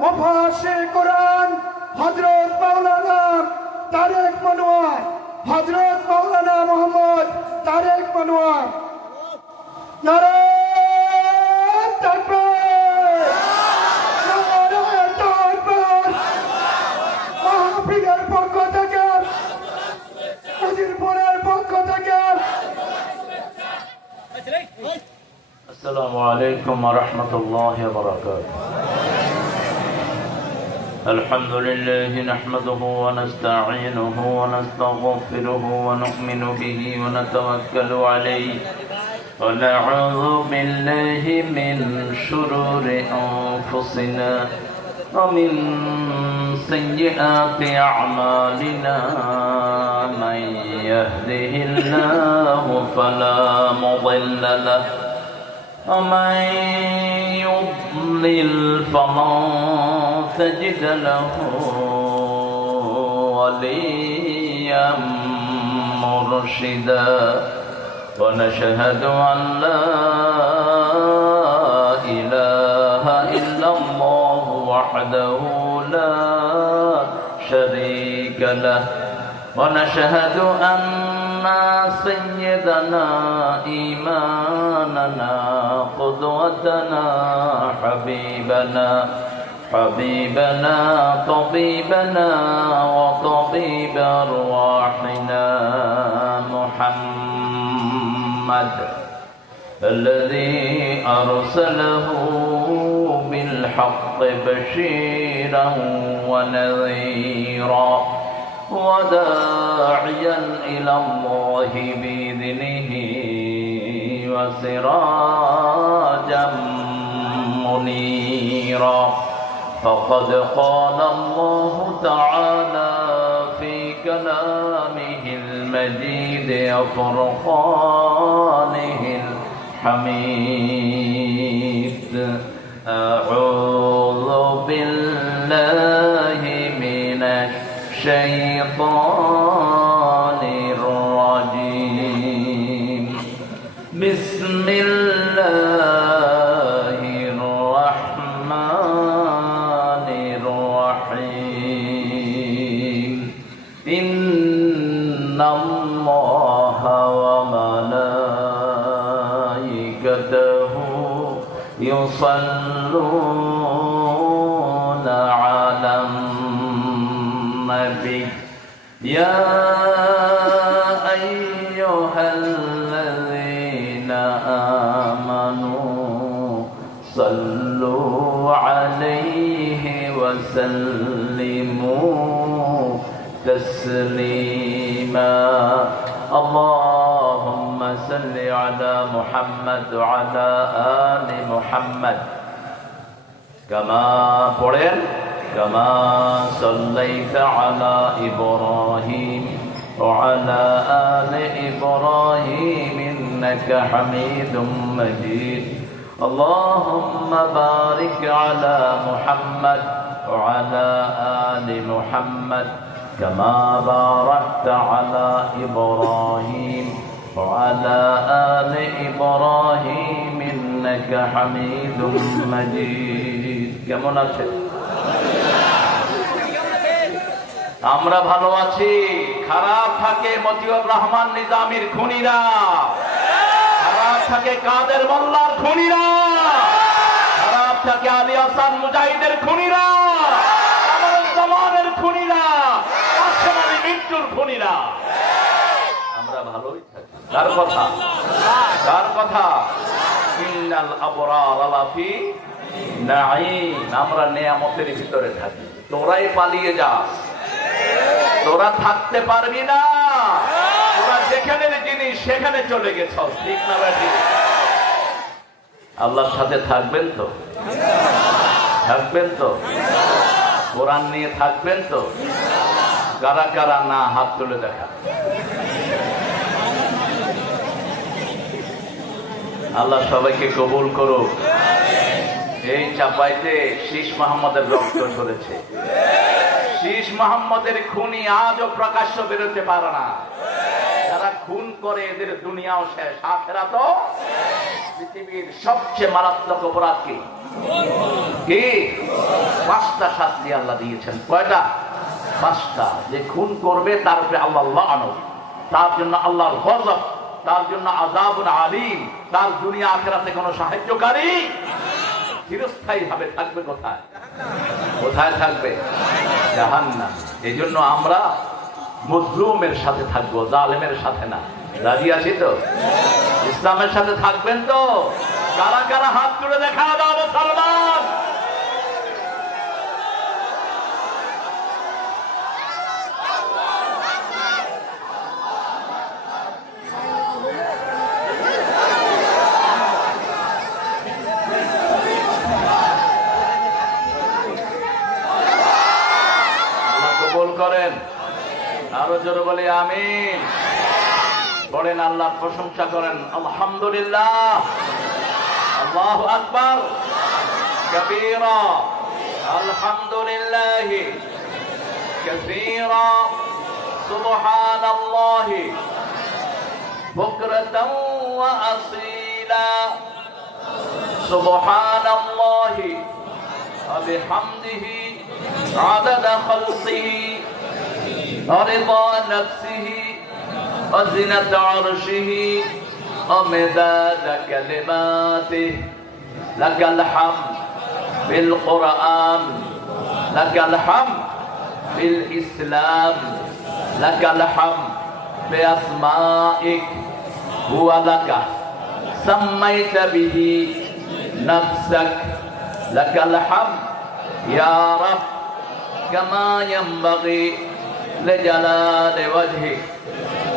মুফাসসির কোরআন হযরত মাওলানা তারেক মনোয়ার, হযরত মাওলানা মোহাম্মদ তারেক মনোয়ার। নারায়ে তাকবীর, নারায়ে তাকবীর। মাহফিলের পক্ষ থেকে, উজিরপুরের পক্ষ থেকে السلام عليكم ورحمة الله وبركاته. الحمد لله نحمده ونستعينه ونستغفره ونؤمن به ونتوكل عليه ونعوذ بالله من شرور أنفسنا ومن سيئات أعمالنا. من يهده الله فلا مضل له ومن يضلل فلن تجد له وليا مرشدا. ونشهد أن لا إله إلا الله وحده لا شريك له. ونشهد أن سيدنا إيماننا قدوتنا حبيبنا طبيبنا وطبيب أرواحنا محمد الذي أرسله بالحق بشيرا ونذيرا وداعيا إلى الله بإذنه وسراجا منيرا. فقد قال الله تعالى في كلامه المجيد وفرقانه الحميد. أعوذ بالله من الشيطان الرجيم. بسم الله الرحمن الرحيم. إن الله وملائكته يصلون على النبي يا أيها الذين آمنوا صلوا عليه وسلموا تسليما. اللهم صل على محمد وعلى آل محمد كما صليت على إبراهيم وعلى آل إبراهيم إنك حميد مجيد. اللهم بارك على محمد وعلى آل محمد كما باركت على إبراهيم وعلى آل إبراهيم إنك حميد مجيد. কেমন আছেন? আমরা ভালো আছি। খারাপ থাকে মতিউর রহমান নিজামীর খুনিরা, খারাপ থাকে কাদের মোল্লার খুনিরা, খারাপ থাকে আলী হাসান মুজাহিদের খুনিরা, কামাল জামানের খুনিরা, কাসেম আলী মিন্টুর খুনিরা। আমরা ভালোই থাকি। কার কথা? ইন্নাল আবরার লাফি নাঈম। আমরা নেয়ামতের ভিতরে থাকি, তোরাই পালিয়ে যাস, তোরা থাকতে পারবি না। তোরা যেখানের জিনিস সেখানে চলে গেছ, ঠিক না ভাই? আল্লাহর সাথে থাকবেন তো? থাকবেন তো? কোরআন নিয়ে থাকবেন তো? কারা কারা না হাত তুলে দেখা। আল্লাহ সবাইকে কবুল করুক। এই চাপাইতে শীষ মোহাম্মদের রক্ত ঝরেছে। শীষ মোহাম্মদের খুনি আজও প্রকাশ্য বেরোতে পারে না। যারা খুন করে এদের দুনিয়াও শেষ, আখিরাতও। পৃথিবীর সবচেয়ে মারাত্মক অপরাধ কি? 5টা শাস্তি আল্লাহ দিয়েছেন। কয়টা? 5টা। যে খুন করবে তার উপরে আল্লাহ লানত, তার জন্য আল্লাহর গজব, তার জন্য আযাবুন আলীম, তার দুনিয়া আখিরাতে কোনো সাহায্যকারী চিরস্থায়ী ভাবে থাকবে কোথায়? কোথায় থাকবে? জাহান্নাম। এই জন্য আমরা মজলুমের সাথে থাকবো, জালেমের সাথে না। রাজি আছি তো? ইসলামের সাথে থাকবেন তো? কারা কারা হাত তুলে দেখা দাও মুসলমান। করেন আরো জোরে বলি আমিন। বলেন আল্লাহর প্রশংসা করেন আলহামদুলিল্লাহ। আল্লাহু আকবার কাবীরা আলহামদুলিল্লাহি কাসীরা সুবহানাল্লাহি বুকরাতাও ওয়া আসীলা সুবহানাল্লাহি ওয়া বিহামদিহি আদাদা খালকিহি ورضا نفسه وزنة عرشه ومداد كلماته لك الحمد بالقرآن لك الحمد بالإسلام لك الحمد بأسمائك هو لك سميت به نفسك لك الحمد يا رب كما ينبغي لجلال وجهك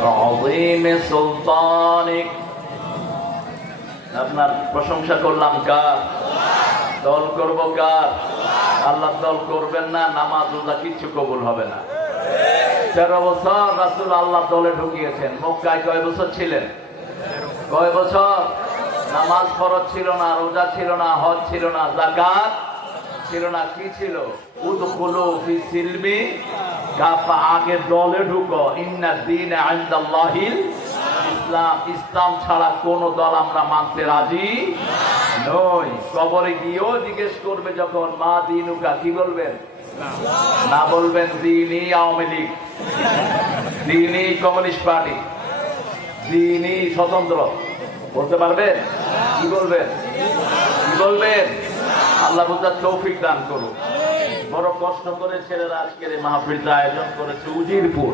وعظيم سلطانك। আপনার প্রশংসা করলাম কার? দল করব কার? আল্লাহ দল করবেন না, নামাজ রোজা কিচ্ছু কবুল হবে না। 13 বছর রাসূল আল্লাহ দলে ঢুকিয়েছেন। মক্কায় কয় বছর ছিলেন? কয় বছর? নামাজ ফরজ ছিল না, রোজা ছিল না, হজ ছিল না, যাকাত ছিল না। কি ছিল? উদখুলু ফি সিলমি কাফা। আগে দলে ঢুকো। ইন্না দীনা ইনদাল্লাহিল ইসলাম। ইসলাম ছাড়া কোন দল আমরা মানতে রাজি নই। কবরে গিয়েও জিজ্ঞেস করবে যখন মা দিনুকা, কি বলবেন? না বলবেন দীনি আওয়ামী লীগ, দীনি কমিউনিস্ট পার্টি, দীনি স্বতন্ত্র। বলতে পারবেন? কি বলবেন? কি বলবেন? আল্লাহ বুঝার তৌফিক দান করুন। বড় কষ্ট করে ছেলেরা আজকের এই মাহফিলটা আয়োজন করেছে উজিরপুর।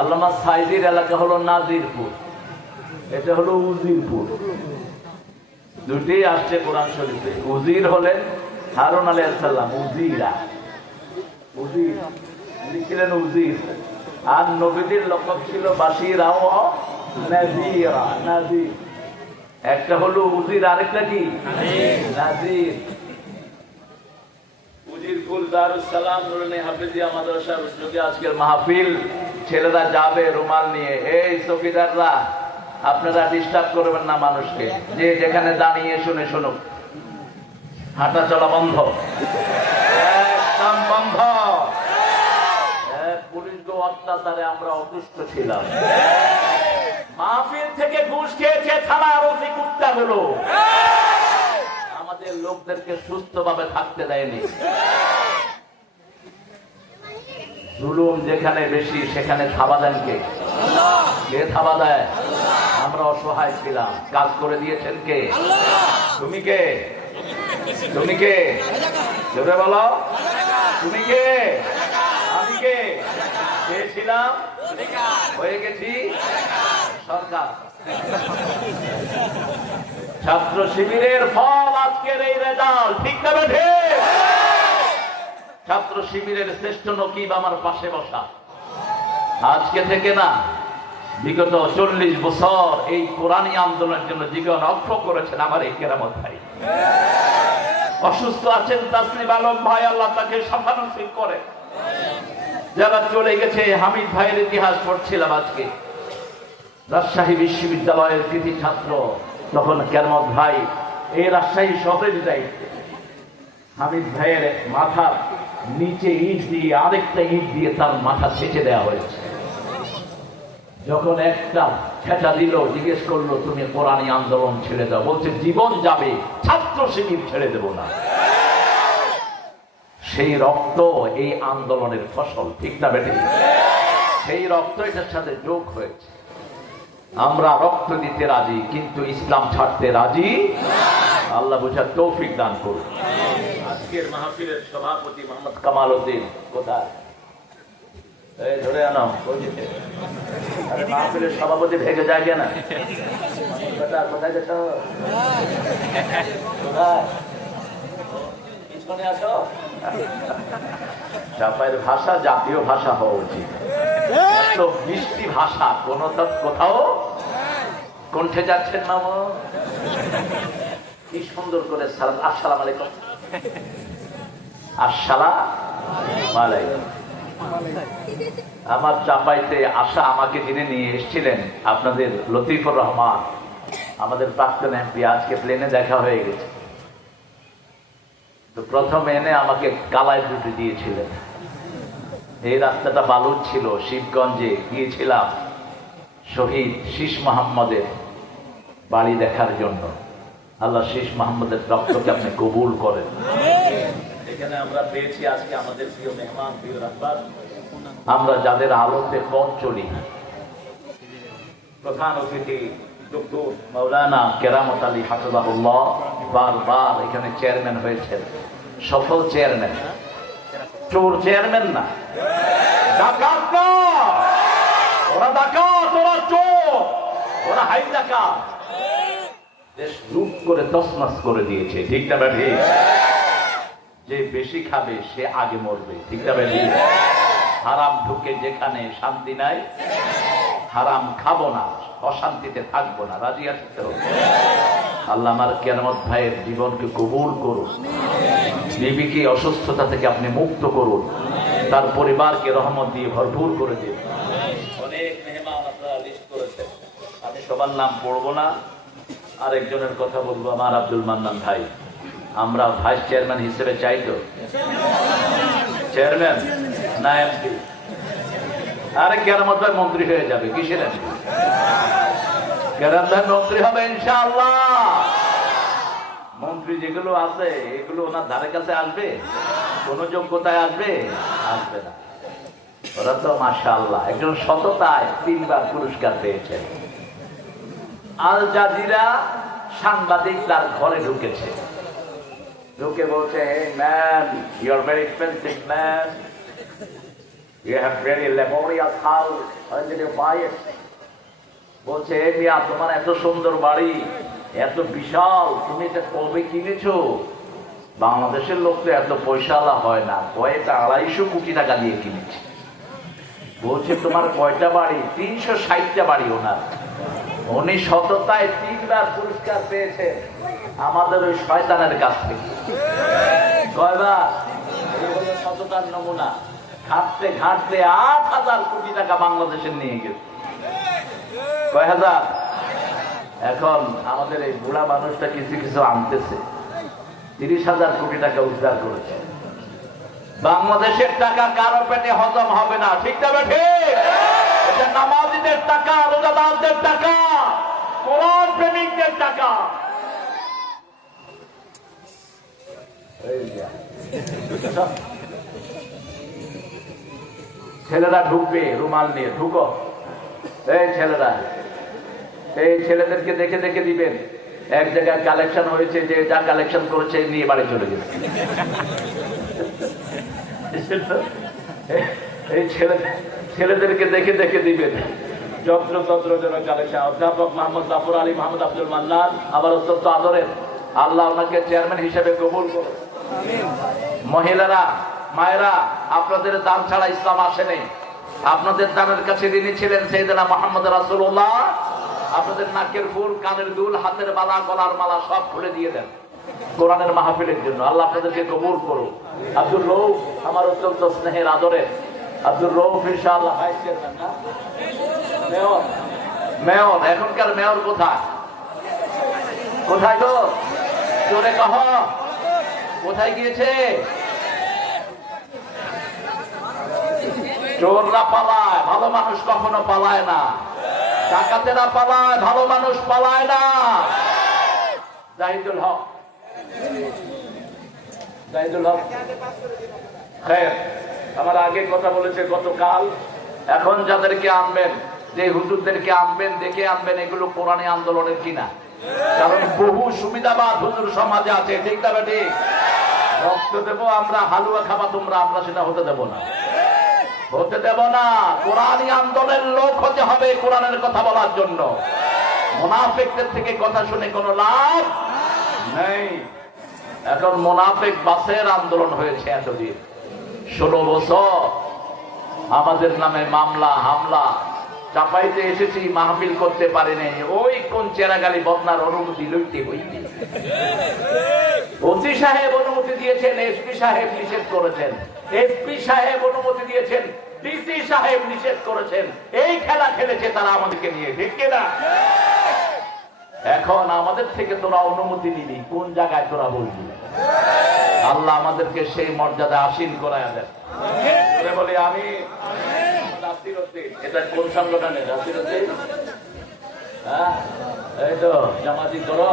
আল্লামা সাইদির এলাকা হলো নাজিরপুর, এটা হলো উজিরপুর। দুটি আসছে কোরআন শরীফে। উজির হলেন হারুন আলাইহিস সালাম, উজিরা, উজির ছিলেন উজির। আর নবীদের লকব ছিল বাশীরা ও নাযীরা, নাযীর। একটা হলো উজির, আরেকটা কি? নাযীর। উজিরপুর দারুস সালাম নুরানী হাফেজিয়া মাদ্রাসার উদ্যোগে আজকের মাহফিল। ছেলেরা যাবে রুমাল নিয়ে। এই চৌকিদাররা, আপনারা ডিস্টার্ব করবেন না মানুষকে। যে যেখানে দাঁড়িয়ে শুনে শুনুক। হাঁটা চলা বন্ধ, একদম বন্ধ। পুলিশ গো অত্যাচারে আমরা অতুষ্ট ছিলাম। মাহফিল থেকে ঘুষ খেয়েছে থানার ওসি কুত্তাগুলো। আমাদের লোকদেরকে সুস্থভাবে থাকতে দেয়নি। জুলুম যেখানে বেশি সেখানে থাবা দেন কে? কে থাবা দেয়? আমরা অসহায় ছিলাম, কাজ করে দিয়েছেন কে? তুমি কে? তুমি কে? জোরে বলো। তুমি কে? আমি কে? কে ছিলাম? হয়ে গেছি সরকার। ছাত্র শিবিরের ফল আজকের এই রেজাল্ট। ঠিক না বেঠে? ছাত্র শিবিরের শ্রেষ্ঠ নকিব আমার পাশে বসা। আজকে থেকে না, বিগত 40 বছর এই কোরআনী আন্দোলনের জন্য জীবন অক্ষ করেছেন আমার এই কেরামত ভাই। অসুস্থ আছেন তাসলিম আলম ভাই, আল্লাহ তাকে শাফা নসিব করে। যারা চলে গেছে, হামিদ ভাইয়ের ইতিহাস পড়ছিলাম আজকে। রাজশাহী বিশ্ববিদ্যালয়ের কৃতি ছাত্র তখন কেরামত ভাই এই রাজশাহী শহরের দায়িত্বে। হামিদ ভাইয়ের মাথার নিচে ইট দিয়ে আরেকটা ইট দিয়ে তার মাথা ছেঁচে দেওয়া হয়েছে। যখন একটা ছেঁচা দিল, জিজ্ঞেস করলো তুমি কোরআনী আন্দোলন ছেড়ে দাও। বলছে জীবন যাবে, ছাত্র শিবির ছেড়ে দেব না। সেই রক্ত এই আন্দোলনের ফসল, ঠিক না বেটি? সেই রক্ত এটার সাথে যোগ হয়েছে। আমরা রক্ত দিতে রাজি, কিন্তু ইসলাম ছাড়তে রাজি। আল্লাহ বুঝার তৌফিক দান করুন। আজকের মাহফিলের সভাপতি মোহাম্মদ কামাল উদ্দিন কোথায়? এই ধরে আনো। আরে মাহফিলের সভাপতি ভেগে যায় কেনা? কোথায় যেত? কোথায়? পিছনে আসো। চাপাইয়ের ভাষা জাতীয় ভাষা হওয়া উচিত। তো মিষ্টি ভাষা কোথাও কণ্ঠে যাচ্ছেন মামু। কি সুন্দর করে সালাম, আসসালাম আলাইকুম, আসসালাম আলাইকুম। আমার চাপাইতে আসা আমাকে যিনি নিয়ে এসেছিলেন আপনাদের লতিফুর রহমান, আমাদের প্রাক্তন এমপি, আজকে প্লেনে দেখা হয়ে গেছে। তো প্রথমে এনে আমাকে কালায় রুটি দিয়েছিলেন। এই রাস্তাটা বালুর ছিল, শিবগঞ্জে গিয়েছিলাম শহীদ শীষ মোহাম্মদের বাড়ি দেখার জন্য। আল্লাহ শীষ মোহাম্মদের রক্তকে আপনি কবুল করেন। এখানে আমরা পেয়েছি আজকে আমাদের প্রিয় মেহমান, প্রিয় রাহবার, আমরা যাদের আলোতে পথ চলি। প্রধান অতিথি ডক্টর মাওলানা কেরামত আলী হাফিজাহুল্লাহ বারবার এখানে চেয়ারম্যান হয়েছেন, সফল চেয়ারম্যান, চোর চেয়ারম্যান না, ডাকাত না। ওরা ডাকাত, ওরা চোর, ওরা হাই ডাকাত। দেশ লুট করে তছনছ করে দিয়েছে, ঠিক না বেঠি? যে বেশি খাবে সে আগে মরবে, ঠিক না বেঠি? হারাম ঢুকে যেখানে শান্তি নাই, হারাম খাবো না, অশান্তিতে থাকবো না। রাজি আছে তো? আল্লাহ আমার কেরামত ভাইয়ের জীবনকে কবুল করুন, বিবিকে অসুস্থতা থেকে আপনি মুক্ত করুন, তার পরিবারকে রহমত দিয়ে ভরপুর করে দিন। অনেক মেহমান আপনারা লিস্ট করেছেন, আমি সবার নাম পড়বো না। আরেকজনের কথা বলবো, আমার আব্দুল মান্নান ভাই। আমরা ভাইস চেয়ারম্যান হিসেবে চাই তো? চেয়ারম্যান না এমপি? আরে কেরামত ভাই মন্ত্রী হয়ে যাবে, কিসের এমপি? কেরামত ভাই মন্ত্রী হবে ইনশাআল্লাহ। মন্ত্রী যেগুলো আছে এগুলো ওনার ধারে কাছে আসবে? কোন যোগ্যতায় আসবে? আসবে না। ওরা তো মাশাআল্লাহ একজন সততায় 3 বার পুরস্কার পেয়েছে। আল জাজিরা সাংবাদিক তার ঘরে ঢুকেছে, ঢুকে বলছে, hey man, you are very expensive man, you have very laborious house, why did you buy it? বলছে, এই মিয়া, তোমার এত সুন্দর বাড়ি, এত বিশাল, তুমি এটা কবে কিনেছো? বাংলাদেশের লোক তো এত পয়সাওয়ালা হয় না, কয়েকটা 250 কোটি টাকা দিয়ে কিনেছে। বলছে, তোমার কয়টা বাড়ি? 360টা বাড়ি ওনার। উনি সততায় 3 বার পুরস্কার পেয়েছে আমাদের ওই শয়তানের কাছ থেকে। কয়বার? এই হলো সততার নমুনা। ঘাটতে ঘাটতে 8,000 কোটি টাকা বাংলাদেশের নিয়ে গেছে। কয় হাজার? এখন আমাদের এই বুড়া মানুষটা কিছু কিছু আনতেছে, 30,000 কোটি টাকা উদ্ধার করেছে। বাংলাদেশের টাকা কারো পেটে হজম হবে না, ঠিক না বেঠি? এটা নামাজিদের টাকা, রোজাদারদের টাকা, কোরআন প্রেমিকদের টাকা। ছেলেরা ঢুকবে রুমাল নিয়ে, ঢুকো। এই ছেলেরা, এই ছেলেদেরকে দেখে দেখে দিবেন। এক জায়গায় কালেকশন হয়েছে, যে যা কালেকশন করেছে নিয়ে বাড়ি চলে গেছে। এই ছেলেদেরকে দেখে দেখে দিবেন যত্র তত্র যেন কালেকশন। অধ্যাপক মোহাম্মদ জাফর আলী, মোহাম্মদ আব্দুল মান্নান, আবার অত্যন্ত আদরের, আল্লাহ ওনাকে চেয়ারম্যান হিসেবে কবুল করুন। মহিলারা, মায়েরা, আপনাদের দান ছাড়া ইসলাম আসেনি। আপনাদের দানের কাছে যিনি ছিলেন সাইয়েদনা মুহাম্মদ রাসূলুল্লাহ, আপনাদের নাকের ফুল, কানের দুল, হাতের মালা, গলার মালা সব খুলে দিয়ে দেন কোরআনের মাহফিলের জন্য। আল্লাহ আপনাদেরকে কবুল করুন। আব্দুল রউফ, আমার অত্যন্ত স্নেহের আদরের আব্দুল রউফ, ইনশাআল্লাহ ভাইস চেয়ারম্যান না, মেয়র। মেয়র, এখনকার মেয়র কোথায়? কোথায় গো? জোরে কহ, কোথায় গিয়েছে? চোররা পালায়, ভালো মানুষ কখনো পালায় না। ডাকাতেরা পালায়, ভালো মানুষ পালায় না। জাহিদুল হক, জাহিদুল হক খের আমার আগে কথা বলেছে গতকাল। এখন যাদেরকে আনবেন, যে হুজুরদেরকে আনবেন, দেখে আনবেন এগুলো কোরআনী আন্দোলনের কিনা, কারণ বহু সুবিধাবাদ হুজুর সমাজে আছে। ঠিক না ঠিক? রক্ত দেবো আমরা, হালুয়া খাবা তোমরা, আমরা সেটা হতে দেব না, হতে দেব না। কোরআনী আন্দোলনের লোক হতে হবে কোরআনের কথা বলার জন্য। মুনাফিকদের থেকে কথা শুনে কোনো লাভ নেই। এখন মুনাফিক বাসের আন্দোলন হয়েছে এতদিন, 16 বছর আমাদের নামে মামলা হামলা। চাপাইতে এসেছি, মাহফিল করতে পারিনি। ওই কোন চেরাগালি বদনার অনুমতি লইতে হইতে, ওসি সাহেব অনুমতি দিয়েছেন, এসপি সাহেব নিষেধ করেছেন, এসপি সাহেব অনুমতি দিয়েছেন, ডিসি সাহেব নিষেধ করেছেন। এই খেলা খেলেছে তারা আমাদেরকে নিয়ে, ঠিক কিনা? এখন আমাদের থেকে তোরা অনুমতি নিবি, কোন জায়গায় তোরা বলবি? আল্লাহ আমাদেরকে সেই মর্যাদা আসীন করায় দেন। বলি আমি এটা কোন সংগঠনের রাসিরতে? হ্যাঁ, এই তো জামাতি করো,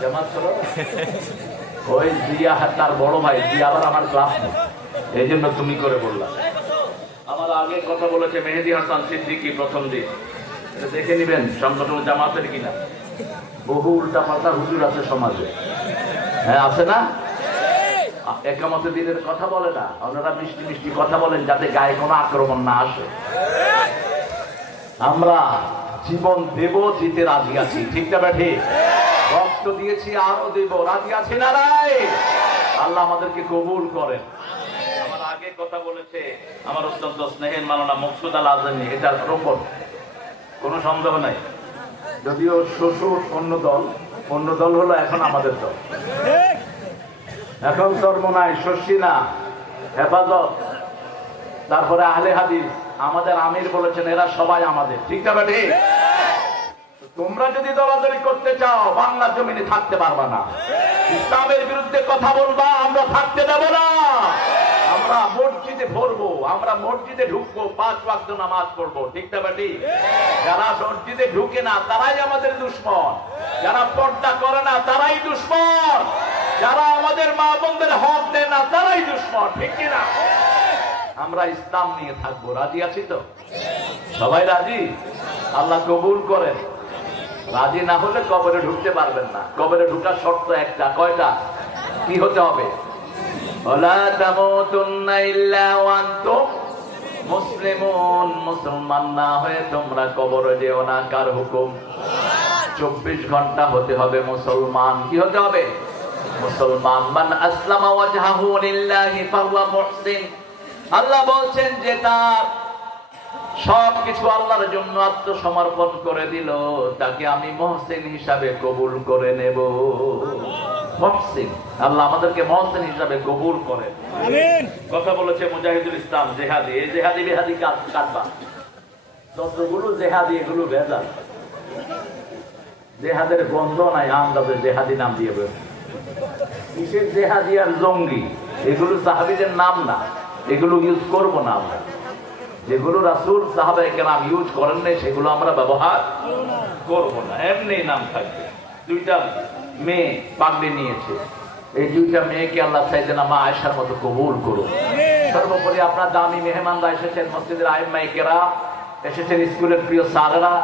জামাত করো। ওই জিয়া তার বড় ভাই, জিয়া আবার আমার ক্লাস নেই, এই জন্য তুমি করে বললাম। আমার আগে কথা বলেছে মেহেদী হাসান সিদ্দিকী প্রথম দিন, দেখে নিবেন সংগঠন জামাতের কিনা। বহু উল্টা পাল্টা হুজুর আছে সমাজে, হ্যাঁ আছে না? একামতে দিনের কথা বলে না, ওনারা মিষ্টি মিষ্টি কথা বলেন যাতে গায়ে কোনো আক্রমণ না আসে। আমরা জীবন দেব, দিতে রাজি আছি, ঠিক না ব্যাঠি? রক্ত দিয়েছি, আরো দেব, রাজি আছি না রাই? আল্লাহ আমাদেরকে কবুল করেন। আমার আগে কথা বলেছে আমার অত্যন্ত স্নেহের মাওলানা মকসুদ আল আজমি, এটা রোপণ, কোনো সন্দেহ নাই। যদিও শ্বশুর অন্য দল হলো এখন আমাদের দল। এখন চরমোনাই, শশিনা, হেফাজত, তারপরে আহলে হাদিস, আমাদের আমির বলেছেন এরা সবাই আমাদের, ঠিক না ঠিক? তোমরা যদি দলাদলি করতে চাও বাংলা জমিনে থাকতে পারবা না। ইসলামের বিরুদ্ধে কথা বলবা, আমরা থাকতে দেব না। আমরা মসজিদে ভরবো, আমরা মসজিদে ঢুকবো, 5 ওয়াক্ত নামাজ পড়বো, ঠিক না ঠিক? যারা মসজিদে ঢুকে না তারাই আমাদের দুশমন, যারা পর্দা করে না তারাই দুশমন, যারা আমাদের মা বোনদের হক দেয় না তারাই দুশমন, ঠিক কিনা? আমরা ইসলাম নিয়ে থাকবো, রাজি আছি তো? সবাই রাজি? আল্লাহ কবুল করেন। রাজি না হলে কবরে ঢুকতে পারবেন না। কবরে ঢুকার শর্ত একটা, কয়টা? কি হতে হবে? ওয়ালা তামুতুন্না ইল্লা ওয়া আনতুম মুসলিমুন, মুসলমান না হয়ে তোমরা কবরে যেও না। কার হুকুম? 24 ঘন্টা হতে হবে মুসলমান। কি হতে হবে? মুসলমান। মান আসলামা ওয়াজহাহু লিল্লাহি ফাহুয়া মুহসিন। আল্লাহ বলছেন যে তার সবকিছু আল্লাহর জন্য আত্মসমর্পণ করে দিল, তাকে আমি মুহসিন হিসাবে কবুল করে নেব। মুহসিন, আল্লাহ আমাদেরকে মুহসিন হিসাবে কবুল করে। আমিন। কথা বলেছে মুজাহিদুল ইসলাম জেহাদি। এই জেহাদি বেহাদি কাটবা, যতগুলো জেহাদি এগুলো ভেজাল। জেহাদের গন্ধ নাই, আন্দাজে জেহাদি নাম দিয়ে বের। কিসের জেহাদি আর জঙ্গি, এগুলো সাহাবীদের নাম না, এগুলো ইউজ করবো না আমরা। যেগুলো রাসূল সাহাবায়ে কেরাম ইউজ করেন নাই সেগুলো আমরা ব্যবহার করবো না, এমনি নাম থাকবে। 2টা মেয়ে পাগড়ি নিয়েছে, এই 2টা মেয়েকে আল্লাহ সাইয়েদনা মা আয়েশার মতো কবুল করুন। সর্বোপরি আপনার দামি মেহমানরা এসেছেন, মসজিদের আইম্মায়ে কেরাম এসেছেন, স্কুলের প্রিয় স্যারেরা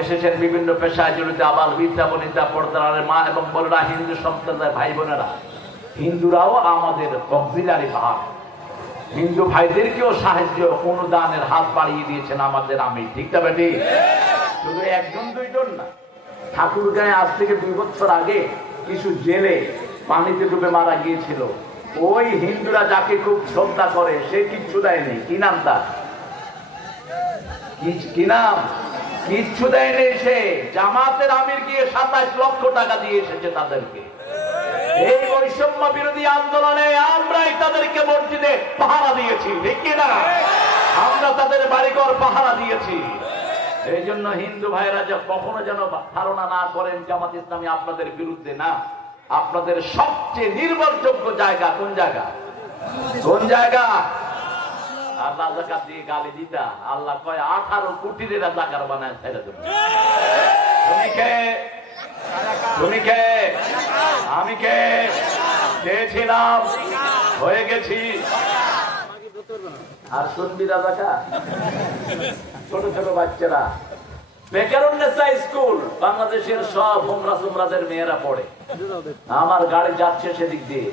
এসেছেন, বিভিন্ন পেশায় জড়িত আবাল বৃদ্ধা বনিতা, পর্দার মা এবং বোনেরা, হিন্দু সম্প্রদায়ের ভাই বোনেরা। হিন্দুরাও আমাদের অক্সিলারি ভাগ, হিন্দু ভাইদেরকেও সাহায্য অনুদানের হাত বাড়িয়ে দিয়েছেন আমাদের আমির, ঠিক না বেটি? শুধু 1-2 না, ঠাকুরগাঁয়ে আজ থেকে 2 বছর আগে কিছু জেলে পানিতে ডুবে মারা গিয়েছিল। ওই হিন্দুরা যাকে খুব শ্রদ্ধা করে সে কিচ্ছু দেয়নি। কি নাম তার? কি নাম? কিচ্ছু দেয়নি সে। জামাতের আমির গিয়ে 27 লক্ষ টাকা দিয়ে এসেছে তাদেরকে। এই বৈষম্য বিরোধী আন্দোলনে আমরাই তাদেরকে মসজিদে পাহারা দিয়েছি, ঠিক কিনা? আমরা তাদের বাড়িঘর পাহারা দিয়েছি। এই জন্য হিন্দু ভাইরা যে কখনো যেন ধারণা না করেন জামাত ইসলামী আপনাদের বিরুদ্ধে না। আপনাদের সবচেয়ে নির্ভরযোগ্য জায়গা কোন জায়গা? কোন জায়গা? আল্লাহ যাকাত দিয়ে গালি দিতা, আল্লাহ কয় 18 কোটির জাকার বানায় ছেড়ে দেব। তুমি কে? তুমি কে? আমি কে? চেয়েছিলাম, হয়ে গেছি। আর শুনবি রাজাকা ছোট ছোট বাচ্চারা বেকারুন্নেসা স্কুল বাংলাদেশের সব হোমরা সোমরাজের মেয়েরা পড়ে। আমার গাড়ি যাচ্ছে সেদিক দিয়ে,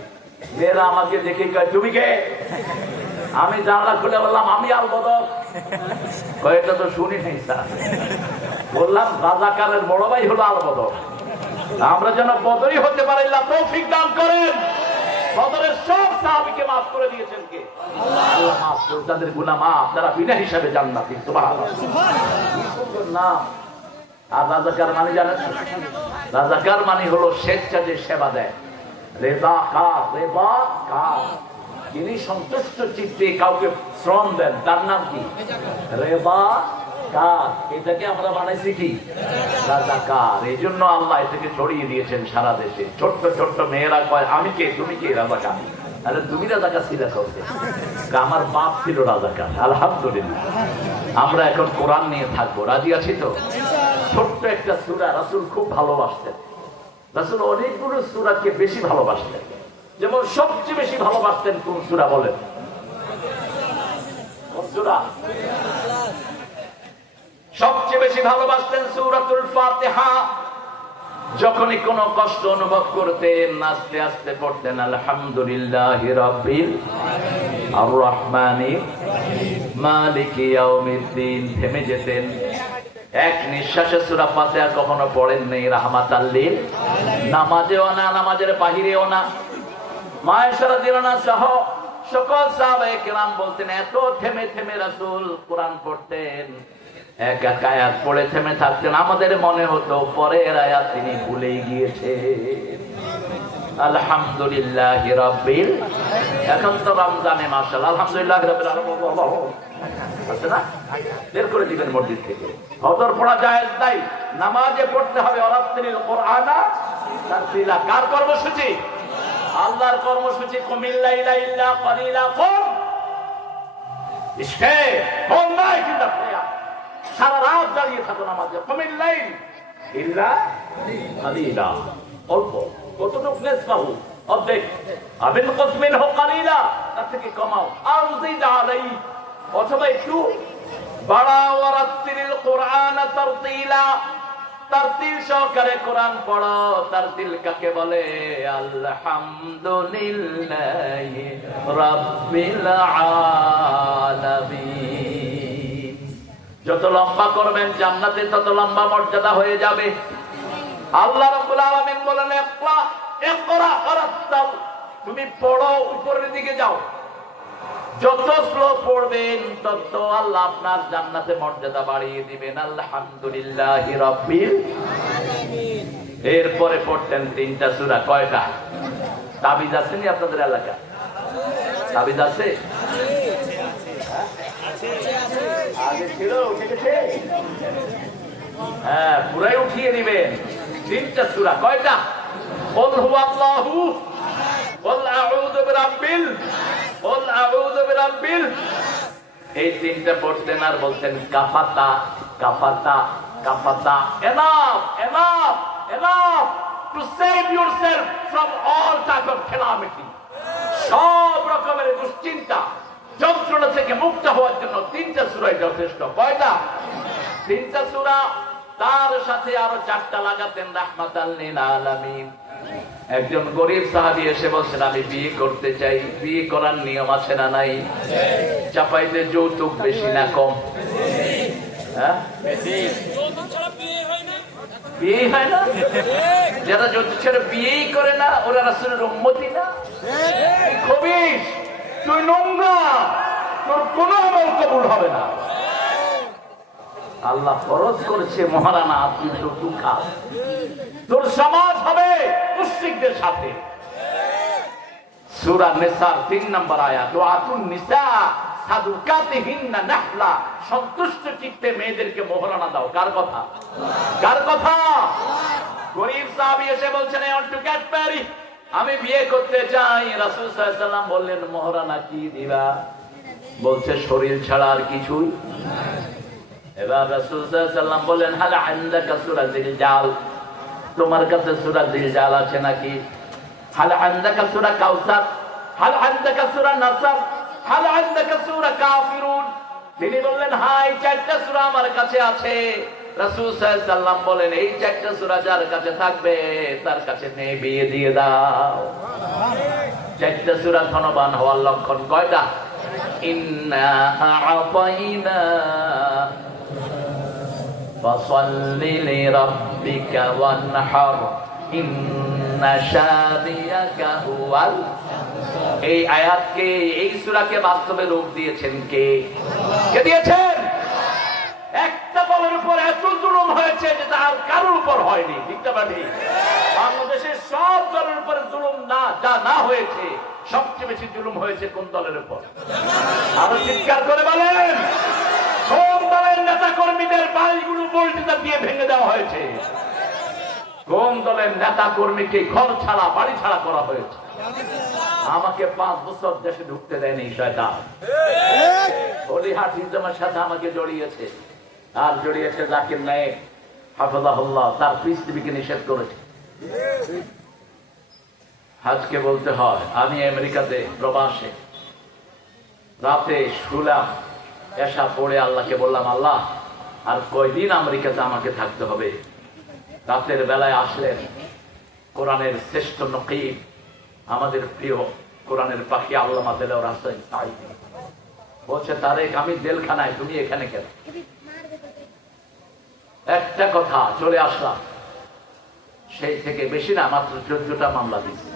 মেয়েরা আমাকে দেখে কয় তুমি কে? আমি জানলা খুলে বললাম আমি আল বদর। কয়েকটা তো শুনি নাই স্যার। বললাম রাজাকারের বড় ভাই হলো আল বদর। আমরা যেন বদরই হতে পারি, আল্লাহ তৌফিক দান করেন। বদরের সব সাহাবীকে মাফ করে দিয়েছেন কে? আল্লাহ মাফ করে, তাদের গুনাহ মাফ, তারা বিনা হিসাবে জান্নাতি। সুবহানাল্লাহ, সুন্দর নাম। আর রাজাকার মানে জানেন? রাজাকার মানে হলো স্বেচ্ছায় সেবা দেয়। রেবা কার, রেবা কার, যিনি সন্তুষ্ট চিত্তে কাউকে শ্রম দেন, তার নাম কি? রেবা কার। এটাকে আমরা বানাইছি কি? রাজাকার। এই জন্য আল্লাহ এটাকে ছড়িয়ে দিয়েছেন সারা দেশে। ছোট্ট ছোট্ট মেয়েরা কয় আমি কে? তুমি কে? রাজাকার। আরে তুমি রাজাকার ছিল কাউকে? আমার বাপ ছিল রাজাকার। আলহামদুলিল্লাহ, আমরা এখন কোরআন নিয়ে থাকবো। রাজি আছি তো? ছোট্ট একটা সূরা রাসূল খুব ভালোবাসতেন। রাসূল অনেকগুলো সূরাকে বেশি ভালোবাসতেন। যেমন সবচেয়ে বেশি ভালোবাসতেন কোন সূরা বলেন? কোন সূরা? সবচেয়ে বেশি ভালোবাসতেন সূরাতুল ফাতিহা। যখনই কোনো কষ্ট অনুভব করতেন আস্তে আস্তে পড়তেন আলহামদুলিল্লাহি রাব্বিল আর রহমানির মালিকি ইয়াউমিদ্দিন। থেমে যেতেন, এক নিঃশ্বাসে সূরা ফাতিহা কখনো পড়েন নেই। রাহমাতাল লিল, নামাজেও না, নামাজের বাহিরেও না। মা আয়েশা রাদিয়াল্লাহু আনহা সহ সকল সাহাবায়ে কেরাম বলতেন এত থেমে থেমে রাসূল কোরআন পড়তেন, এক এক আয়াত পড়ে থেমে থাকতেন, আমাদের মনে হতো পরের আয়াত তিনি ভুলেই গিয়েছেন। আলহামদুলিল্লাহি রাব্বিল, এখন তো রমজানে মাশাআল্লাহ আলহামদুলিল্লাহি রাব্বিল আলামিন আছে না? বের করে দিবেন মসজিদ থেকে। হজর পড়া জায়েজ নাই, নামাজে পড়তে হবে ওয়ারাত্তিলিল কুরআনা তারতিলা। কার কর্মসূচি? আল্লাহর কর্মসূচি। কুমিল লাইলা ইল্লা কালিলা কুম। ইসকে কোন নাই কিন্তু সারা রাত দাঁড়িয়ে থাকো নামাজে। কুমিল লাইল ইল্লা কালিলা, অল্প। কতটুকু নেসবাহু? অর্ধেক। আবিল কুসমিন হো কালিলা, তার থেকে কমাও। আর জিদ আলাই, অথবা একটু বাড়াও। ওয়ারাত্তিলিল কুরআনা তারতিলা, তারতিল সহকারে কোরআন পড়ো। তারতিল কাকে বলে? আলহামদুলিল্লাহি রাব্বিল আলামিন। যত লম্বা করবেন জান্নাতে তত লম্বা মর্যাদা হয়ে যাবে। আল্লাহ রাব্বুল আলামিন বলেন ইকরা ইকরা কারাতাল, তুমি পড়ো, উপরের দিকে যাও। যত স্লো পড়বেন তত আল্লাহ আপনার জান্নাতে মর্যাদা বাড়িয়ে দিবেন। আলহামদুলিল্লাহি রাব্বিল আলামিন। এরপরে পড়তেন তিনটা সূরা। কয়টা? তাবিজ আছে নি আপনাদের এলাকা? তাবিজ আছে? আগে ছিল, উঠে গেছে? হ্যাঁ, পুরাই উঠিয়ে দিবেন। তিনটা সূরা। কয়টা? কুল হুয়াল্লাহু, কুল আউযু বিরাব্বিল, কুল আউযু বিরাব্বিল। এই তিনটা পড়তেন আর বলতেন কাফাতা কাফাতা কাফাতা। Enough enough enough to save yourself from all type of calamity. সব রকমের দুশ্চিন্তা যন্ত্রণা থেকে মুক্ত হওয়ার জন্য তিনটা সূরাই যথেষ্ট। কয়টা? তিনটা সূরা। তার সাথে আরো চারটা লাগাতেন রাহমাতাল লিল আলামিন। একজন গরিব সাহাবী এসে বলছেন আমি বিয়ে করতে চাই। বিয়ে করার নিয়ম আছে না নাই? চাপাইতে যৌতুক বেশি না কম? হ্যাঁ, বিয়ে হয় না। যারা যৌতুক ছাড়া বিয়েই করে না ওরা রাসূলের উম্মতি না। খবিশ, তুই নোংরা, তোর কোনো আমল কবুল হবে না। আল্লাহ ফরজ করেছে মহারানা তুই যৌতুক খাস, তোর সমাজ হবে মুশরিকদের সাথে। সূরা নিসার 3 নম্বর আয়াত, ওয়াতুন নিসা সাদুকাতিহিন্না নাহলা, সন্তুষ্ট চিত্তে মেয়েদেরকে মোহরানা দাও। কার কথা? কার কথা? গরীব সাহাবী এসে বলছেন I want to get married, আমি বিয়ে করতে চাই। রাসূল সাল্লাল্লাহু আলাইহি ওয়াসাল্লাম বললেন মোহরানা কি দিবা? বলছে শরীর ছাড়া আর কিছুই। এবার রাসূল সাল্লাল্লাহু আলাইহি ওয়াসাল্লাম বলেন হাল আনদাকা সূরা জিলজাল, তোমার কাছে সূরা জিলজাল আছে নাকি? হাল আনদাকা সূরা কাউসার, হাল আনদাকা সূরা নাসর, হাল আনদাকা সূরা কাফিরুন। তিনি বললেন হ্যাঁ, এই চারটা সূরা আমার কাছে আছে। রাসূল সাল্লাল্লাহু আলাইহি ওয়াসাল্লাম বলেন এই চারটা সূরা যার কাছে থাকবে তার কাছে নিয়ে বিয়ে দিয়ে দাও। চারটা সূরা ধনবান হওয়ার লক্ষণ কয়টা? ইন্না আ'তাইনা ফাসাল্লি লিরাব্বিকা ওয়ানহার ইন্না শানিয়াকা হুয়াল। এই আয়াতকে, এই সূরাকে বাস্তবে রূপ দিয়েছেন কে? কে দিয়েছেন? একটা দলের উপর এত জুলুম হয়েছে যেটা আর কারোর উপর হয়নি। ঠিক না ঠিক? বাংলাদেশের সব দলের উপর জুলুম না, যা না হয়েছে, সবচেয়ে বেশি জুলুম হয়েছে কোন দলের উপর? আরো চিৎকার করে বলেন। কোন দলের নেতা কর্মীদের বাড়িগুলো বল্টিটা দিয়ে ভেঙে দেওয়া হয়েছে? কোন দলের নেতা কর্মীকে ঘর ছাড়া, বাড়ি ছাড়া করা হয়েছে? আমাকে 5 বছর দেশে ঢুকতে দেয়নি শয়তান। হলিহাট ইনজামের সাথে আমাকে জড়িয়েছে, আর জড়িয়েছে জাকির নায়েক হাফেজাহুল্লাহ, তার পৃথিবীকে নিষেধ করেছে। আজকে বলতে হয় আমি আমেরিকাতে প্রবাসে রাতে শুলাম, এসা পড়ে আল্লাহকে বললাম আল্লাহ আর কয়দিন আমেরিকাতে আমাকে থাকতে হবে। রাতের বেলায় আসলেন কোরআনের শ্রেষ্ঠ নকিব, আমাদের প্রিয় কোরআনের পাখি আল্লামা দেলোয়ার হোসেন সাঈদী। বলছে তারেক আমি জেলখানায়, তুমি এখানে কেন? একটা কথা, চলে আসলাম। সেই থেকে বেশি না, মাত্র 14টা মামলা দিচ্ছে।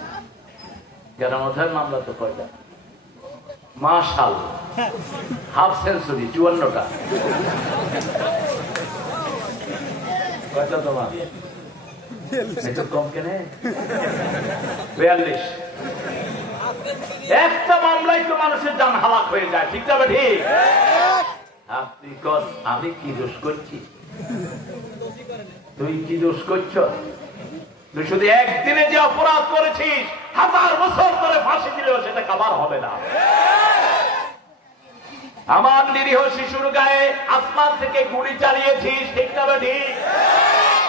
গ্রামোদ্ধার মামলা তো কয়টা? মাশাআল্লাহ, হাফ সেঞ্চুরি, 54টা। কয়টা তোমার? একটু কম কেনে? 42। একটা মামলায় তো মানুষের জান হালাক হয়ে যায়। ঠিক না ঠিক? আপনি কর আমি কি দোষ করছি? তুই কি দোষ করছ? তুই শুধু একদিনে যে অপরাধ করেছিস, 1000 বছর ধরে ফাঁসি দিলেও সেটা কাবার হবে না। আমার নিরীহ শিশুর গায়ে আসমান থেকে গুলি চালিয়েছিস। ঠিক না ঠিক?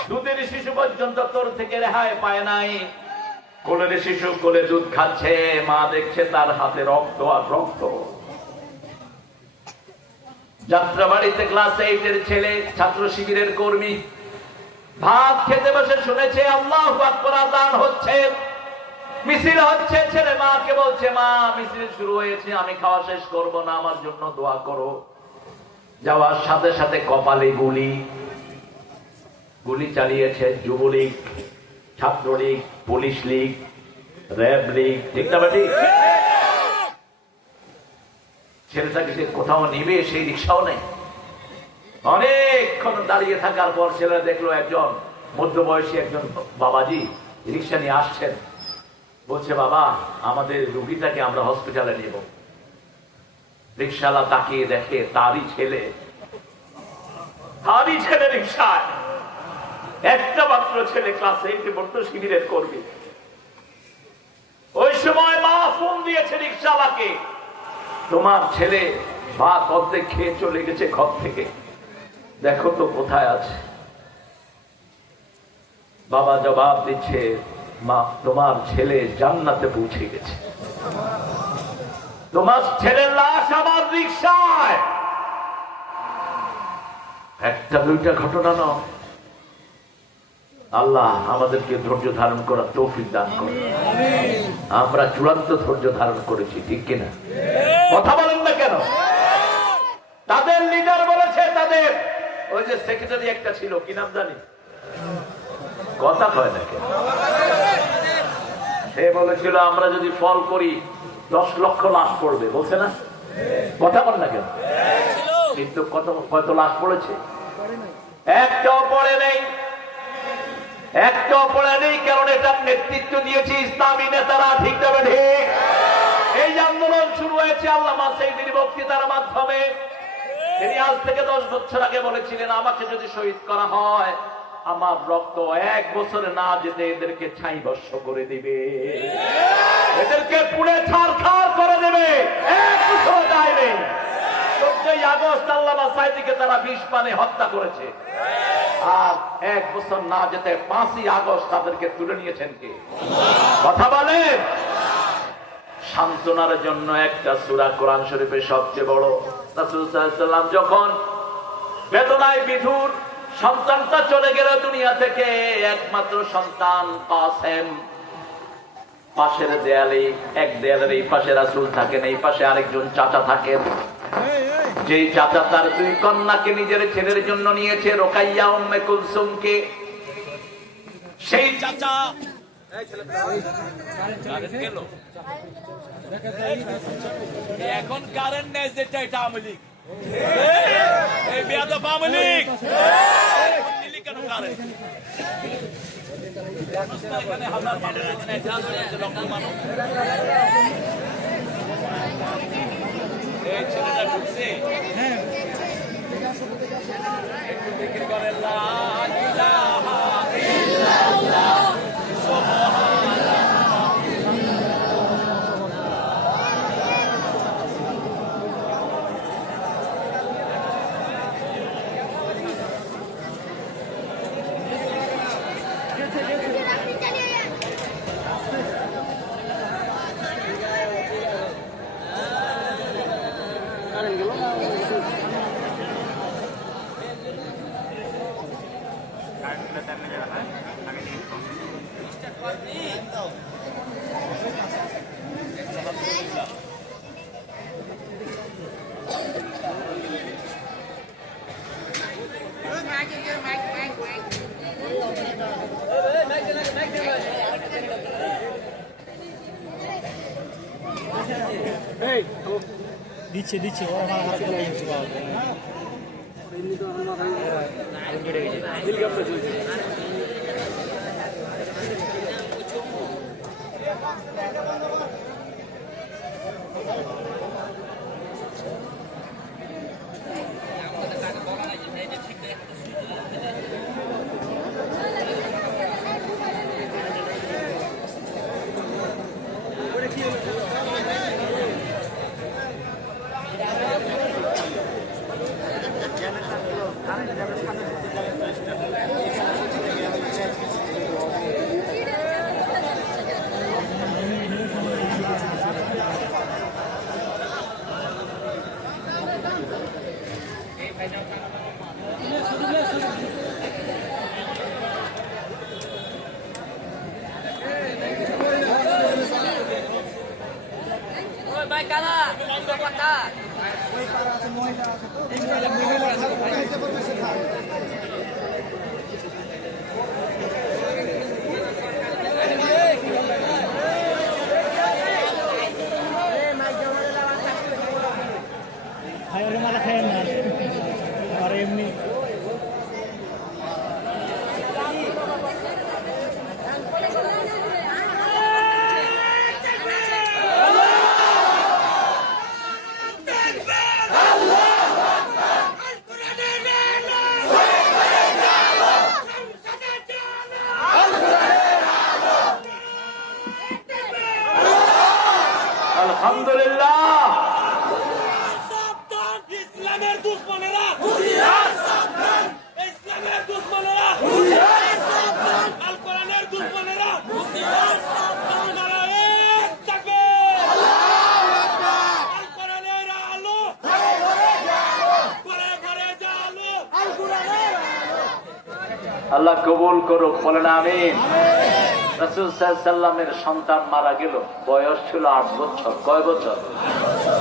দুধের শিশু পর্যন্ত তোর থেকে রেহাই পায় নাই। কোলের শিশু কোলে দুধ খাচ্ছে, মা দেখছে তার হাতে রক্ত আর রক্ত। যাত্রাবাড়িতে ক্লাস 8-এর ছেলে, ছাত্র শিবিরের কর্মী, ভাত খেতে বসে শুনেছে আল্লাহু আকবার, আযান হচ্ছে, মিছিল হচ্ছে। ছেলে মাকে বলছে মা মিছিল শুরু হয়েছে, আমি খাওয়া শেষ করব না, আমার জন্য দোয়া করো। যাওয়ার সাথে সাথে কপালে গুলি। গুলি চালিয়েছে যুবলীগ, ছাত্রলীগ, পুলিশ লীগ, র্যাব লীগ। ঠিক না ঠিক? ছেলেটাকে সে কোথাও নিবে, সেই রিক্সাও নেই। অনেকক্ষণ দাঁড়িয়ে থাকার পর ছেলেরা দেখলো একজন মধ্যবয়সী একজন বাবাজি রিক্সা নিয়ে আসছেন। বলছে বাবা আমাদের রুগীটাকে আমরা হসপিটালে নেব। রিক্সাওয়ালা তাকিয়ে দেখে তারই ছেলে রিক্সায়, একটা মাত্র ছেলে, ক্লাস 8-এ পড়তো, শিবিরের কর্মী। ওই সময় মা ফোন দিয়েছে রিক্সাওয়ালাকে, তোমার ছেলে ভাত অর্ধেক খেয়ে চলে গেছে ঘর থেকে, দেখো তো কোথায় আছে। বাবা জবাব দিচ্ছে মা তোমার ছেলে জান্নাতে পৌঁছে গেছে, তোমার ছেলের লাশ আমার রিক্সায়। একটা দুইটা ঘটনা নয়। আল্লাহ আমাদেরকে ধৈর্য ধারণ করার তৌফিক দান করে। আমরা চূড়ান্ত ধৈর্য ধারণ করেছি। ঠিক কিনা? কথা বলেন না কেন? তাদের লিডার বলেছে, তাদের ওই যে সেক্রেটারি একটা ছিল, কি নাম জানি, কথা কয় না কেন? সে বলেছিল আমরা যদি ফল করি 10 লক্ষ লাশ পড়বে, বলছে না? কথা বলেন না কেন? কিন্তু কত লাশ পড়েছে? একটাও পড়ে নেই, একটাও পড়ে নেই। কারণ এটার নেতৃত্ব দিয়েছে ইসলামী নেতারা। ঠিক তবে ঠিক? এই আন্দোলন শুরু হয়েছে আল্লামা সাঈদীর বক্তৃতার মাধ্যমে। তিনি আজ থেকে 10 বছর আগে বলেছিলেন আমাকে যদি শহীদ করা হয় আমার রক্ত 1 বছরে না যেতে এদেরকে ছাই ভস্ম করে দিবে, এদেরকে পুড়ে ছারখার করে দেবে। 1 বছর যায়নি। 14ই আগস্ট আল্লামা সাঈদীকে তারা 20 পানে হত্যা করেছে। আর 1 বছর না যেতে 5ই আগস্ট তাদেরকে তুলে নিয়েছেন কে? কথা বলেন। সান্ত্বনার জন্য একটা সূরা কোরআন শরীফের সবচেয়ে বড়। রাসূল সাল্লাল্লাহু আলাইহি ওয়াসাল্লাম যখন বেদনায় বিধুর সন্তানটা চলে গেল দুনিয়া থেকে, একমাত্র সন্তান কাসেম, পাশের দেয়ালে, এক দেয়ালের এই পাশে রাসূল থাকেন, এই পাশে আরেকজন চাচা থাকেন। যেই চাচা তার 2 কন্যাকে নিজের ছেলের জন্য নিয়েছে, রোকাইয়া উম্মে কুলসুমকে, সেই চাচা এখন কারেন্ট নেই, যেটা এটা আওয়ামী লীগ, এই বেয়াদব আওয়ামী লীগ দিল্লি কেন কারেন্ট? এখানে হাজার মানুষ, এখানে লক্ষ মানুষ, এই ছেলেটা ঢুকছে একটু জিকির করে লা ইলাহা ইল্লাল্লাহ সুবহানাল্লাহ। দিচ্ছে দিচ্ছে ওরা আমার হাতে লাগিয়েছে মালা খায় না আর এমনি আলহামদুলিল্লাহ। ইসলামের দুশ্মনেরা, ইসলামের দুশ্মনেরা, আল কোরআনের দুশ্মনেরা, নারায়ে তাকবীর, আল কোরআনের আলো, ঘরে ঘরে জালো, আল কোরআনের আল্লাহ কবুল করুক, বলেন আমিন। রাসূল সাল্লাল্লাহু আলাইহি ওয়াসাল্লামের সন্তান মারা গেল, বয়স ছিল 8 বছর। কয় বছর?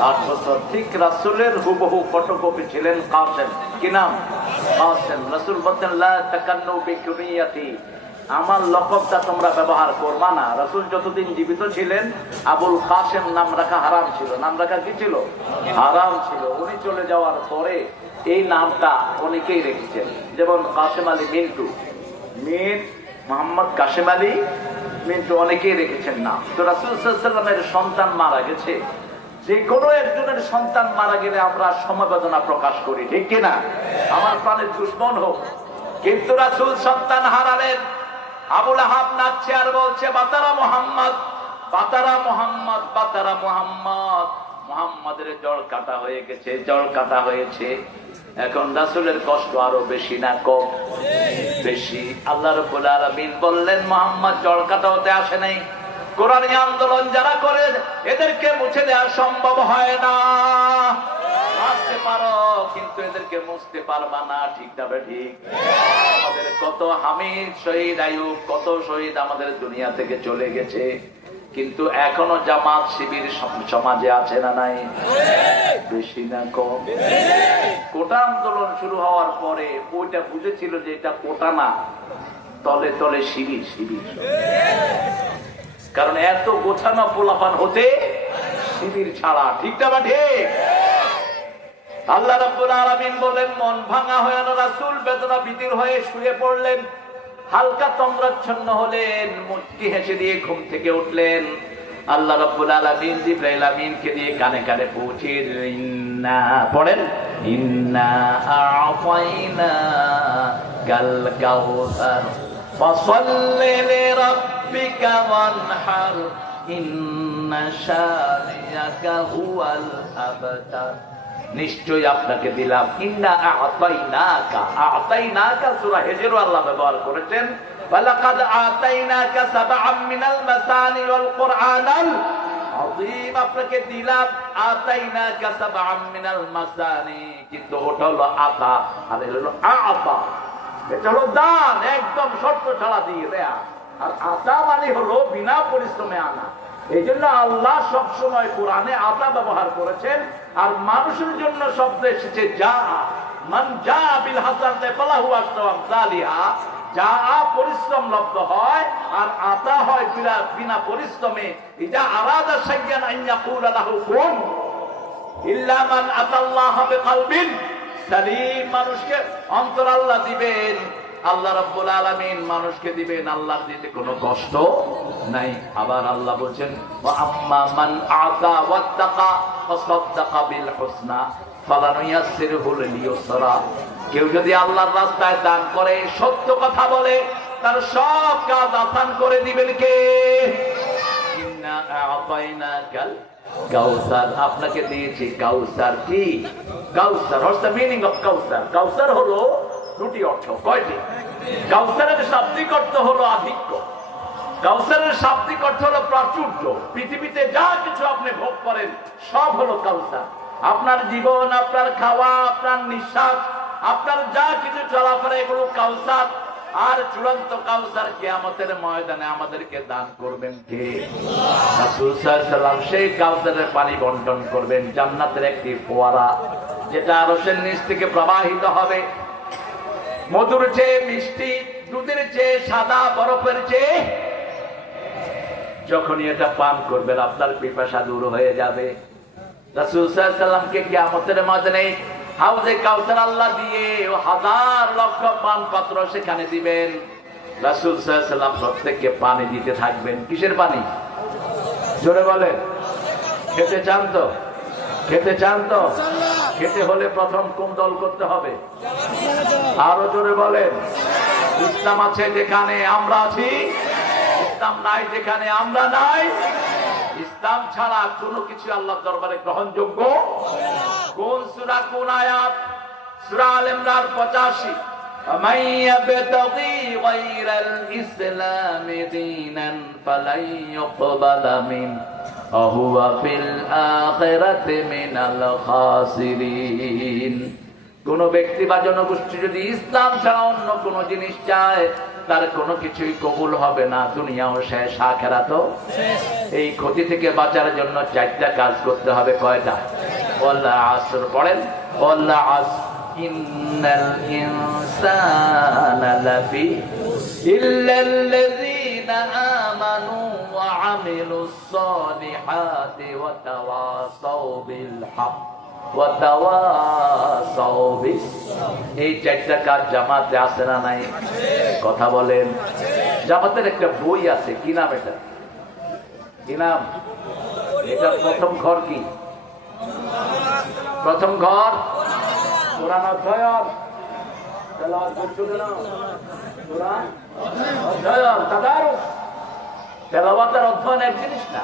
8 বছর। ঠিক রাসূলের হুবহু ফটোকপি ছিলেন কাসেম। কি নাম? কাসেম। রাসূল বলতেন লা তাকান্নু বিকুনিয়াতি, আমার লকবটা তোমরা ব্যবহার করবা না। রাসূল যতদিন জীবিত ছিলেন আবুল কাসেম নাম রাখা হারাম ছিল। নাম রাখা কি ছিল? হারাম ছিল। উনি চলে যাওয়ার পরে এই নামটা অনেকেই রেখেছেন, যেমন কাসেম আলী মিন্টু, মীর মোহাম্মদ কাসেম আলী মিন্টু, অনেকেই রেখেছেন নাম। তো রাসূল সাল্লাল্লাহু আলাইহি ওয়াসাল্লামের সন্তান মারা গেছে, যে কোনো একজনের সন্তান মারা গেলে আমরা সমবেদনা প্রকাশ করি, ঠিক কিনা? আমার প্রাণের দুশ্মন হোক, কিন্তু রাসূল সন্তান হারালেন। আবু লাহাব নাচছে আর বলছে বাতারা মোহাম্মদ, বাতারা মোহাম্মদ, বাতারা তারা মুহাম্মাদের জড় কাটা হয়ে গেছে, জড় কাটা হয়েছে। এখন রাসূলের কষ্ট আরো বেশি না কম? বেশি। আল্লাহ রাব্বুল আলামিন বললেন মুহাম্মদ জড় কাটা হতে আসে নাই। কোরআনী আন্দোলন যারা করে এদেরকে মুছে দেওয়া সম্ভব হয় না। আসতে পারো কিন্তু এদেরকে মুছতে পারবা না, ঠিক না ঠিক? আমাদের কত হামিদ শহীদ আইয়ুব, কত শহীদ আমাদের দুনিয়া থেকে চলে গেছে, কিন্তু এখনো জামাত শিবির সমাজে আছে না নাই? বেশি না কম? কোটা আন্দোলন শুরু হওয়ার পরে ওইটা বুঝেছিল যে এটা কোটা না, তলে তলে শিবির শিবির। কারণ এত গোছানো পোলাপান হতে শিবির ছাড়া, ঠিক না ঠিক? আল্লাহ রাব্বুল আলামিন বলেন মন ভাঙা হয়ে রাসূল বেদনা ভীতির হয়ে শুয়ে পড়লেন, হালকা তন্দ্রাচ্ছন্ন হলেন, মুচকি হেসে দিয়ে ঘুম থেকে উঠলেন। আল্লাহ রাব্বুল আলামিন জিবরাইল আমিনকে দিয়ে কানে কানে পৌঁছে ইন্না পড়েন ইন্না আ'তাইনা কাল কাউসার ফাসাল্লি লিরাব্বিকা ওয়ানহার ইন্না শানিয়াকা হুয়াল আবতার। নিশ্চয়ই আপনাকে দিলাম। ইন্না আ'তাইনাকা, আ'তাইনাকা সূরা হিজরও আল্লাহ ব্যবহার করেছেন। ওয়ালাকাদ আ'তাইনাকা সাবআম মিনাল মাসানি ওয়াল কুরআনাল আযীম, আপনাকে দিলাম আ'তাইনাকা সাবআম মিনাল মাসানি, কিন্তু ওটা হলো আতা আর এটা হলো আ'তা। এটা হলো দান, একদম শর্ত ছাড়া দিয়ে দেয়া। আর আতা মানে হলো বিনা পরিশ্রমে আনা। এই জন্য আল্লাহ সবসময় কোরআনে আতা ব্যবহার করেছেন। আর মানুষের জন্য শব্দ এসেছে যা, মান যা বিল হাসানাতি ফালাহু আশরু আমসালিহা, যা পরিশ্রম লব্ধ হয় আর আতা হয় বিনা পরিশ্রমে। ইজা আরাদা শাইয়ান আন ইয়াকুলা লাহু কুন ইল্লা মান আতাল্লাহা বিকলবিন সালিম, মানুষকে অন্তর আল্লাহ দিবেন। আল্লাহ রাব্বুল আলামিন মানুষকে দিবেন, আল্লাহর দিতে কোনো কষ্ট নাই। আবার আল্লাহ বলেন ওয়া আম্মা মান আতা ওয়াত্তাকা ফাসাদ্দাকা বিল হুসনা ফালানুয়াসসিরহু লিল ইউসরা, কেউ যদি আল্লাহর রাস্তায় দান করে, সত্য কথা বলে, তার সব কাজ আসান করে দিবেন কে? ইন্না আ'তাইনাকাল কাউসার, আপনাকে দিয়েছি কাউসার। কি কাউসার? হোয়াটস দ্য মিনিং অফ কাউসার? কাউসার হলো দুটি অর্থ। কয়টি? কাউসারের শাব্দিক অর্থ হলো আধিক্য, কাউসারের শাব্দিক অর্থ হলো প্রাচুর্য। পৃথিবীতে যা কিছু আপনি ভোগ করেন সব হলো কাউসার। আপনার জীবন, আপনার খাওয়া, আপনার নিঃশ্বাস, আপনার যা কিছু চলাফেরা, এগুলো কাউসার। আর চূড়ান্ত কাউসার কিয়ামতের ময়দানে আমাদেরকে দান করবেন কে? রাসূল সাল্লাল্লাহু আলাইহি ওয়াসাল্লাম সেই কাউসারের পানি বন্টন করবেন। জান্নাতের একটি ফোয়ারা, যেটা আরশের নিচ থেকে প্রবাহিত হবে, মধুর চেয়ে মিষ্টি, দুধের চেয়ে সাদা, বরফের চেয়ে। যখনই এটা পান করবেন আপনার পিপাসা দূর হয়ে যাবে। রাসূল সাল্লাল্লাহু আলাইহি ওয়াসাল্লামকে কিয়ামতের ময়দানে হাউজে কাউসার আল্লাহ দিয়ে হাজার লক্ষ পান পাত্র সেখানে দিবেন। রাসূল সাল্লাল্লাহু আলাইহি ওয়াসাল্লাম প্রত্যেককে পানি দিতে থাকবেন। কিসের পানি? জোরে বলেন। খেতে চান তো? খেতে চান তো? খেতে হলে প্রথম কোন দল করতে হবে? আরো জোরে বলেন। ইসলাম আছে যেখানে আমরা আছি, ইসলাম নাই যেখানে আমরা নাই। ইসলাম ছাড়া কোনো কিছু আল্লাহর দরবারে গ্রহণযোগ্য। কোন সূরা, কোন আয়াত? সূরা আল ইমরান 85। ومن يبتغي غير الإسلام دينا فلن يقبل منه وهو في الآخرة من الخاسرين। কোন ব্যক্তি বা জনগোষ্ঠী যদি ইসলাম ছাড়া অন্য কোন জিনিস চায়, তার কোনো কিছুই কবুল হবে না, দুনিয়াও শেষ, আখিরাতও শেষ। এই ক্ষতি থেকে বাঁচার জন্য চারটা কাজ করতে হবে। কয়টা? ওয়াল আসর পড়েন। ওয়াল আসর ইন্নাল ইনসানা লাফি ইল্লাল্লাযীনা আমানু ওয়া আমিলুস সালিহাতি ওয়া তাওয়াসাউ বিল হক ওয়া তাওয়াসাউ বিস। এই চারটা কাজ জামাতে আছে না নাই? কথা বলেন। জামাতের একটা বই আছে, কি নাম এটা? কি নাম এটা? প্রথম ঘর কি? প্রথম ঘর কোরআন অধ্যয়ন। তেলাওয়াত করছো না? কোরআন অধ্যয়ন, তাদারুস। তেলাওয়াত আর অধ্যয়ন এক জিনিস না।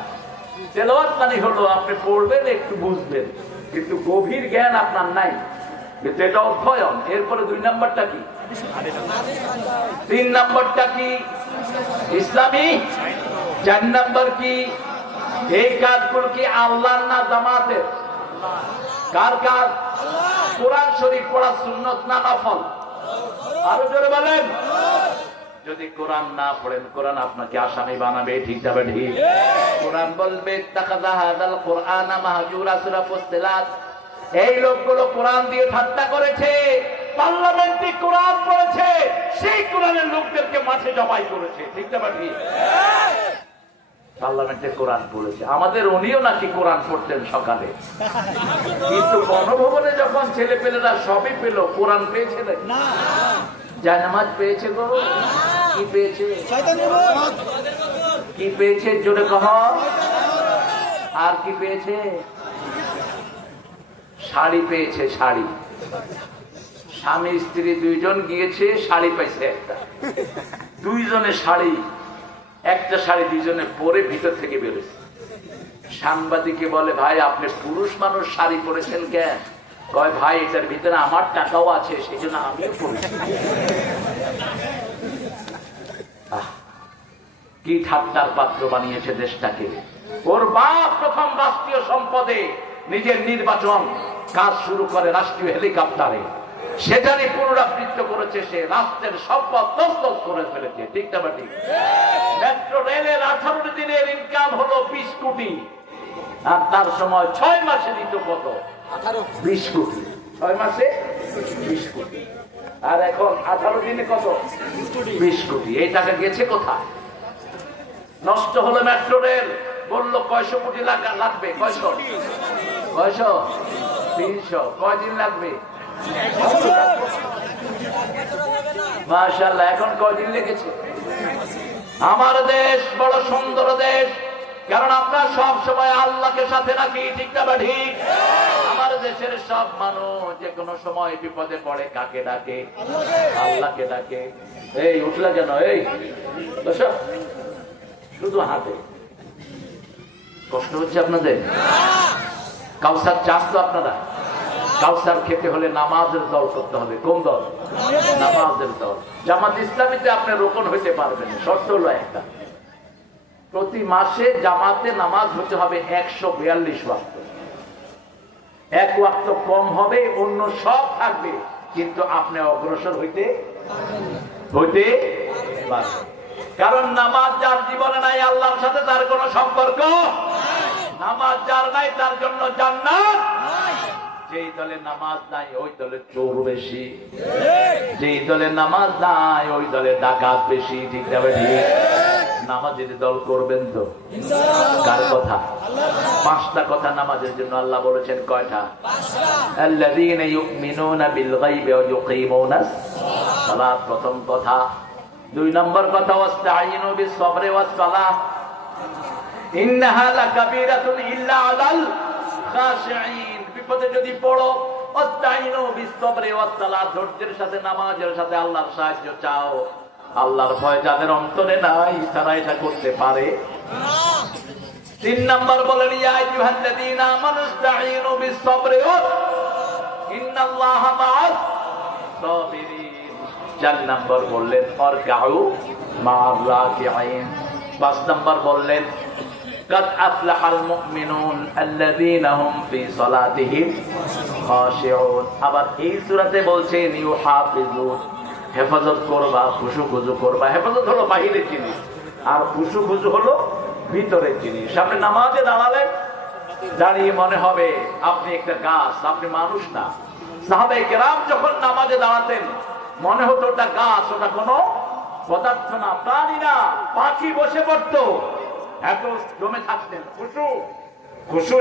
তেলাওয়াত মানে হলো আপনি পড়বেন একটু বুঝবেন, কিন্তু গভীর জ্ঞান আপনার নাই, কিন্তু এটা অধ্যয়ন। এরপরে 2 নাম্বারটা কি, 3 নাম্বারটা কি, ইসলামী। 4 নাম্বার কি, এই কাজগুলো কি আল্লাহর না জামাতের? কার কাজ? কোরআন শরীফ পড়া সুন্নত না নফল? আরো জোরে বলেন। যদি কোরআন না পড়েন, কোরআন আপনাকে আসামি বানাবে, ঠিক যাবে ঠিক। কোরআন বলবে তাকাযা হাযাল কুরআনা মাহজুরা, সূরা ফুসসিলাত। এই লোকগুলো কোরআন দিয়ে ঠাট্টা করেছে, পার্লামেন্টে কোরআন পড়েছে, সেই কোরআনের লোকদেরকে মাঠে জবাই করেছে, ঠিক যাবে ঠিক। পার্লামেন্টে কোরআন পড়েছে, আমাদের উনিও নাকি কোরআন পড়তেন সকালে, কিন্তু গণভবনে যখন ছেলে পেলেরা সবই পেল, কোরআন পেয়েছে না, জায়নামাজ পেয়েছে গো, কি পেয়েছে, কি পেয়েছে জোরে কহ, আর কি পেয়েছে? শাড়ি পেয়েছে, শাড়ি। স্বামী স্ত্রী 2 জন গিয়েছে, শাড়ি পাইছে একটা, 2 জনে শাড়ি, একটা শাড়ি 2 জনে পরে ভিতর থেকে বেরোছে। সাংবাদিকে বলে, ভাই আপনি পুরুষ মানুষ শাড়ি পরেছেন কেন? কয়, ভাই এটার ভিতরে আমার টাকাও আছে, সেই জন্য আমিও পরেছি। কি ঠাট্টার পাত্র বানিয়েছে দেশটাকে। ওর বাপ প্রথম রাষ্ট্রীয় সম্পদে নিজের নির্বাচন কাজ শুরু করে রাষ্ট্রীয় হেলিকপ্টারে, সেটারই পুনরাবৃত্ত করেছে সে, রাষ্ট্রের সম্পদ তছনছ করে ফেলেছে, ঠিক না ঠিক? মেট্রো রেলের 18 দিনের ইনকাম হলো 20 কোটি, আর তার সময় 6 মাসে দিত কত? 20 কোটি। 6 মাসে 20 কোটি, আর এখন 18 দিনে কত? 20 কোটি। এই টাকা গেছে কোথায়? নষ্ট হলো মেট্রো রেল, বললো 100 কোটি লাগবে, 100 300, কয়দিন লাগবে? মাশাআল্লাহ, এখন কয়দিন লেগেছে? আমার দেশ বড় সুন্দর দেশ, কারণ আপনার সব সময় আল্লাহকে সাথে রাখি, ঠিক না ঠিক? আমার দেশের সব মানুষ যে কোনো সময় বিপদে পড়ে কাকে ডাকে? আল্লাহকে ডাকে। এই উঠলা কেন? এই বসো, শুধু হাতে। কষ্ট হচ্ছে আপনাদের? কাউসার চাষ তো আপনারা, কাউসার খেতে হলে নামাজের দল করতে হবে। কোন দল? নামাজের দল। জামাত ইসলামীতে আপনি রোকন হইতে পারবেন, শর্ত হলো একটা, প্রতি মাসে জামাতে নামাজ হতে হবে 142 ওয়াক্ত। 1 ওয়াক্ত কম হবে, অন্য সব থাকবে, কিন্তু আপনি অগ্রসর হইতে পারবেন। কারণ নামাজ যার জীবনে নাই, আল্লাহর সাথে তার কোনো সম্পর্ক। নামাজ যার নাই, তার জন্য জান্নাত। যেই দলে নামাজ নাই, ওই দলে চোর বেশি। যেই দলে নামাজ নাই, ওই দলে ডাকাত বেশি, ঠিক যাবে ঠিক? নামাজের দল করবেন তো? কার কথা? 5টা কথা নামাজের জন্য আল্লাহ বলেছেন। কয়টা? আল্লাযীনা ইউমিনুনা বিল গায়বি ওয়া ইউকিমুনাস সালাত, প্রথম কথা। 2 নম্বর কথা, ওয়াস্তাঈনু বিস সাবরি ওয়াস সালাহ ইন্নাহা লাকাবীরাতুন ইল্লা আলাল খাশিঈন। বিপদে যদি পড়ো, ওয়াস্তাঈনু বিস সাবরি ওয়াস সালাহ, ধৈর্যের সাথে নামাজের সাথে আল্লাহর সাহায্য চাও। আল্লাহর ভয় যাদের অন্তরে নাই, তারা এটা করতে পারে না। 3 নম্বর বলেন, ইয়া আইয়ুহাল্লাযীনা আমানু ইসতাঈনু বিস সাবরি ইন্নাল্লাহা মাআস সাবিরিন। 4 নম্বর বললেন, ফারকাউ মা'আর রাকিঈন। 5 নম্বর বললেন, কাদ আফলাহাল মুমিনুন আল্লাযীনা হুম ফি সালাতিহিম খাশিউন। আবার এই সূরাতে বলছেন, ইউহাফিজুন, হেফাজত করবা, খুশু-খুজু করবা। হেফাজত হলো বাহিরের জিনিস, আর খুশু-খুজু হলো ভিতরের জিনিস। সামনে নামাজে দাঁড়ালেন, দাঁড়িয়ে মনে হবে আপনি একটা গাছ, আপনি মানুষ না। সাহাবায়ে কেরাম যখন নামাজে দাঁড়াতেন, মনে হতো ওটা গাছ, ওটা কোনো পদার্থ না, প্রাণী না, পাখি বসে পড়তো, এত জমে থাকতেন। খুশু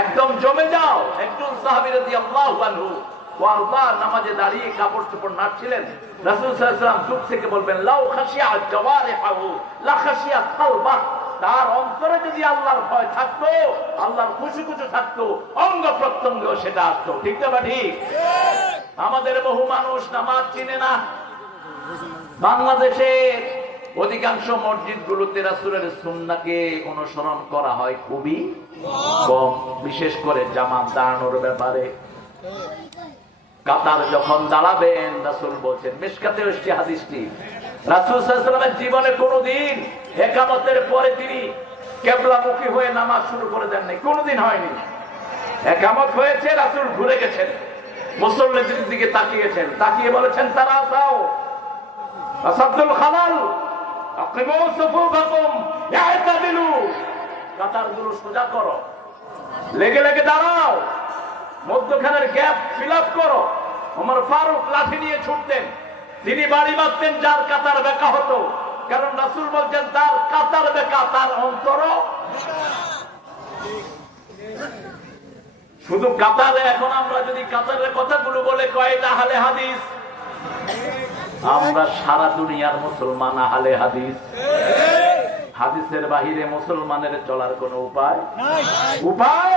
একদম জমে যাও। একজন সাহাবী রাদিয়াল্লাহু আনহু নামাজে দাঁড়িয়ে কাপড় চোপড় নাড়ছিলেন। রাসূল সাল্লাল্লাহু আলাইহি ওয়াসাল্লাম চুপ থেকে বলবেন, লাউ খাশিয়া জাওয়ারিহু লা খাশিয়া কলবা। তার অন্তরে যদি আল্লাহর ভয় থাকতো, আল্লাহর খুশু-খুশু থাকতো, অঙ্গ প্রত্যঙ্গ সেটা আসতো, ঠিক না ঠিক? আমাদের বহু মানুষ নামাজ চিনে না। বাংলাদেশের অধিকাংশ মসজিদগুলোতে রাসূলের সুন্নাহকে অনুসরণ করা হয় খুবই কম, বিশেষ করে জামাত দাঁড়ানোর ব্যাপারে। কাতার যখন দাঁড়াবেন রাসূল বলছেন, মিশকাতে এসেছে হাদিসটি, রাসূল সাল্লাল্লাহু আলাইহি ওয়াসাল্লামের জীবনে কোনোদিন ইকামতের পরে তিনি কিবলামুখী হয়ে নামাজ শুরু করে দেন নাই, কোনোদিন হয়নি। ইকামত হয়েছে, রাসূল ঘুরে গেছেন, মুসল্লিদের দিকে তাকিয়েছেন, তাকিয়ে বলেছেন, তারা যাও আসাদুল খালাল আকিমু সুফুফাকুম ইয়াতাদিলু, কাতারগুলো সোজা করো, লেগে লেগে দাঁড়াও, মধ্যখানের গ্যাপ ফিল আপ করো। ওমর ফারুক লাঠি নিয়ে ছুটতেন, তিনি বাড়ি মারতেন যার কাতার বেঁকা হতো, কারণ রাসূল বলছেন তার কাতার বেঁকা, তার অন্তর। শুধু কাতারে, এখন আমরা যদি কাতারের কথাগুলো বলে কয়টা আহলে হাদিস, আমরা সারা দুনিয়ার মুসলমান আহলে হাদিস। হাদিসের বাহিরে মুসলমানের চলার কোন উপায় উপায়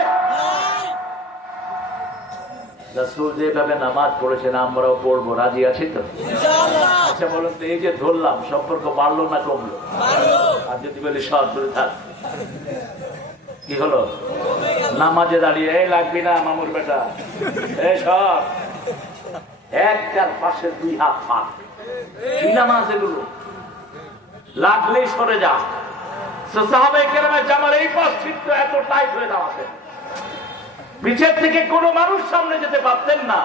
রাসূল যেভাবে নামাজ পড়েছেন আমরাও পড়বো, রাজি আছি তো? আচ্ছা বলুন তো, এই যে ধরলাম সম্পর্ক বাড়লো না কমলো? আর যদি বলি সব দূরে থাক, কি হলো? নামাজে দাঁড়িয়ে এই লাগবি না মামুর বেটা, এই সব একটার পাশে দুই হাত পাক, কি নামাজ এগুলো? লাগলেই সরে যা। সাহাবায়ে কেরামের জামার এই পাশ ছিট্ট এত টাইট হয়ে দাঁড়াতেন, পিছের থেকে কোনো মানুষ সামনে যেতে পারতেন না,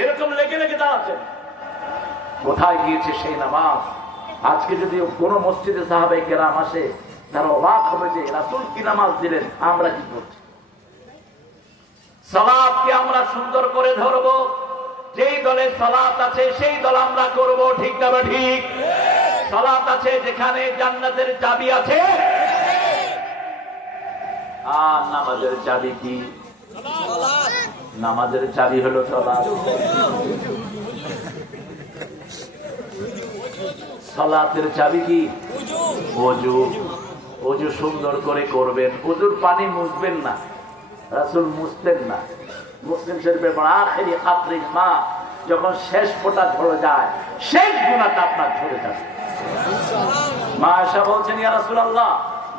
এরকম লেগে লেগে দাঁড়াতেন। কোথায় গিয়েছে সেই নামাজ? আজকে যদি কোনো মসজিদে সাহাবায়ে কেরাম আসে, তারা অবাক হবে যে রাসূল কি নামাজ দিলেন, আমরা কি করছি। সালাতকে আমরা সুন্দর করে ধরবো, যেই দলে সালাত আছে সেই দল আমরা করব, ঠিক না ঠিক? সালাত আছে যেখানে জান্নাতের চাবি আছে, আর নামাজের চাবি কি? নামাজের চাবি হলো সালাত। সালাতের চাবি কি? ওযু। ওযু সুন্দর করে করবেন, ওযুর পানি মুছবেন না, রাসূল মুছতেন না। মুসলিম শরীফের আখিরি কাতরিল মা, যখন শেষ ফোঁটা ঝরে যায়, শেষ গুনাহটা আপনার ঝরে যাবে। মা আয়েশা বলছেন, ইয়া রাসূলুল্লাহ,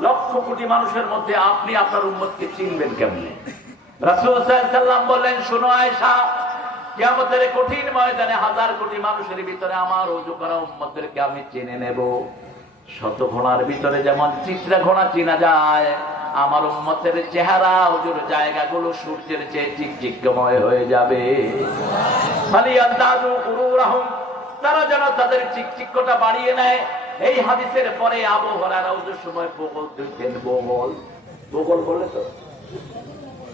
লক্ষ কোটি মানুষের মধ্যে আপনি আপনার উম্মতকে চিনবেন কেমনে? রাসূল সাল্লাল্লাহু আলাইহি ওয়াসাল্লাম বললেন, শোনো আয়েশা, কিয়ামতের কঠিন ময়দানে হাজার কোটি মানুষের ভিতরে আমার ওযু করা উম্মতদেরকে আমি চিনে নেব। শত ঘোড়ার ভিতরে যেমন চিত্রা ঘোড়া চেনা যায়, আমার উম্মতের চেহারা, ওযুর জায়গাগুলো সূর্যের চেয়ে চিকচিকময় হয়ে যাবে। ফালিয়াদাদু কুরুরাহুম, তারা যেন তাদের চিকচিকটা বাড়িয়ে নেয়। এই হাদিসের পরে আবু হুরায়রা ওযুর সময় বগল ধুইতেন। বগল, বগল বলে তো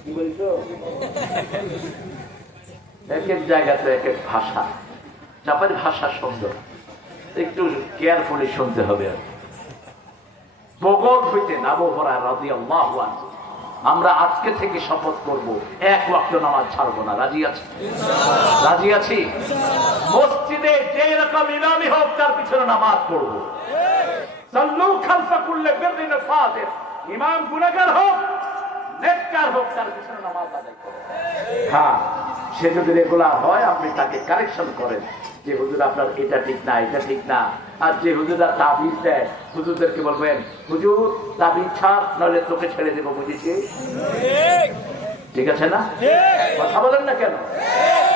কি বলছো? এক এক জায়গাতে এক এক ভাষা, চাপার ভাষা সুন্দর, একটু কেয়ারফুলি শুনতে হবে। বগল হইতেন আবু হুরায়রা রাদিয়াল্লাহু আনহু। আমরা আজকে থেকে শপথ করব, এক ওয়াক্ত নামাজ ছাড়বো না। রাজি আছি? রাজি আছি? মসজিদে যে রকম ইমামই হোক তার পিছনে নামাজ পড়বো। সাল্লু খালফা কুল্লি বিররিন ফাজির, ইমাম গুনাহগার হোক নেককার হোক, তার পিছনে নামাজ আদায় করো। হ্যাঁ, সে যদি রেগুলার হয় আপনি তাকে কারেকশন করেন যে হুজুর আপনার এটা ঠিক না, এটা ঠিক না। আর যে হুজুররা তাবিজ দেয়, হুজুরদেরকে বলবেন, হুজুর তাবিজ ছাড়, নইলে তোকে ছেড়ে দেবো, বুঝেছি? ঠিক আছে না? কথা বলেন না কেন?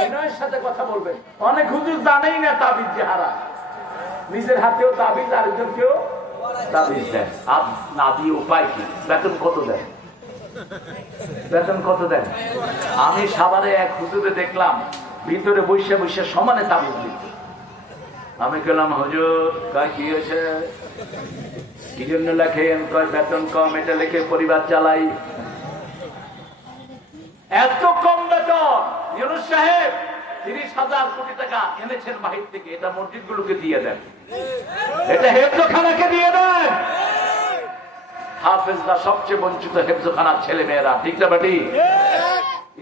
বিনয়ের সাথে কথা বলবেন। অনেক হুজুর জানেই না তাবিজ যে হারা, নিজের হাতেও তাবিজ, আরেকজনকেও তাবিজ দেন। আর না দিয়ে উপায় কি? বেতন কত দেন? বেতন কত দেন? আমি সাভারে এক হুজুরে দেখলাম, ভিতরে বসে বসে সমানে তাবিজ দিত। আমি গেলাম, হুজুর কয় কি হয়েছে, কি জন্য লেখেন? কয় বেতন কম, এটা লিখে পরিবার চালাই। এত কম বেতন! ইউনূস সাহেব 30,000 কোটি টাকা এনেছেন বাহির থেকে, এটা মসজিদগুলোকে দিয়ে দেন, এটা হেফজখানাকে দিয়ে দেন। হাফেজরা সবচেয়ে বঞ্চিত, হেফজখানার ছেলে মেয়েরা, ঠিক না বেটি?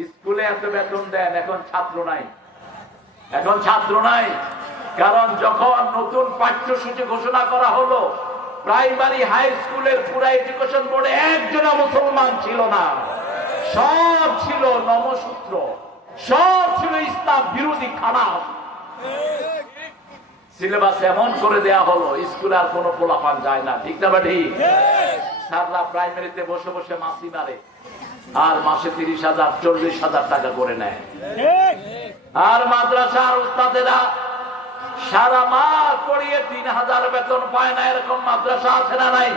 স্কুলে এত বেতন দেন, এখন ছাত্র নাই, এখন ছাত্র নাই। কারণ যখন নতুন পাঠ্যসূচি ঘোষণা করা হলো, প্রাইমারি হাই স্কুলের পুরা এডুকেশন বোর্ডে একজন মুসলমান ছিল না, সব ছিল নমসূত্র, সব ছিল ইসলাম বিরোধী খানা। সিলেবাস এমন করে দেয়া হলো স্কুলে আর কোনো পোলাপান যায় না, ঠিক না বা ঠিক? স্যাররা প্রাইমারিতে বসে বসে মাসি মারে আর মাসে 30,000 40,000 টাকা করে নেয়। আর মাদ্রাসার উস্তাদেরা সারা মাস পড়িয়ে 3,000 বেতন পায় না, এরকম মাদ্রাসা আছে না নাই?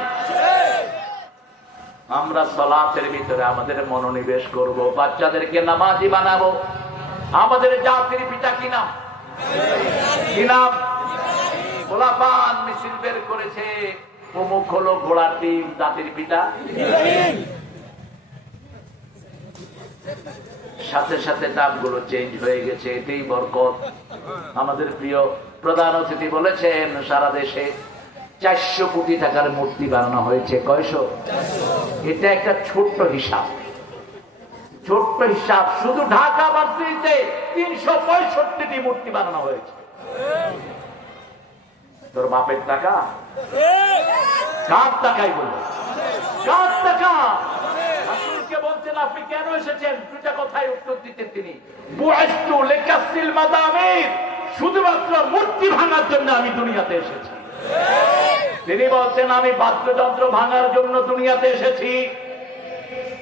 আমরা সালাতের ভিতরে আমাদের মনোনিবেশ করব, বাচ্চাদেরকে নামাজি বানাবো। আমাদের জাতির পিতা কি নাম? কি নাম? গোলাপান মিছিল বের করেছে, অমুক হলো ঘোড়ার টিম, জাতির পিতা। সাথে সাথে নামগুলো চেঞ্জ হয়ে গেছে, এটাই বরকত। আমাদের প্রিয় প্রধান অতিথি বলেছেন সারা দেশে 400 কোটি টাকার মূর্তি বানানো হয়েছে। কয়শো? এটা একটা ছোট্ট হিসাব, ছোট্ট হিসাব। শুধু ঢাকা ভার্সিটিতে 365টি মূর্তি বানানো হয়েছে। তোর বাপের টাকা? কার টাকাই বলবো? কার টাকা? রাসূলকে বলতেন আপনি কেন এসেছেন, দুটা কথায় উত্তর দিতেন তিনি, বুআইতু লিকাসিল মাদামির, শুধুমাত্র মূর্তি ভাঙার জন্য আমি দুনিয়াতে এসেছি। তিনি বলতেন আমি বাদ্যযন্ত্র ভাঙার জন্য দুনিয়াতে এসেছি।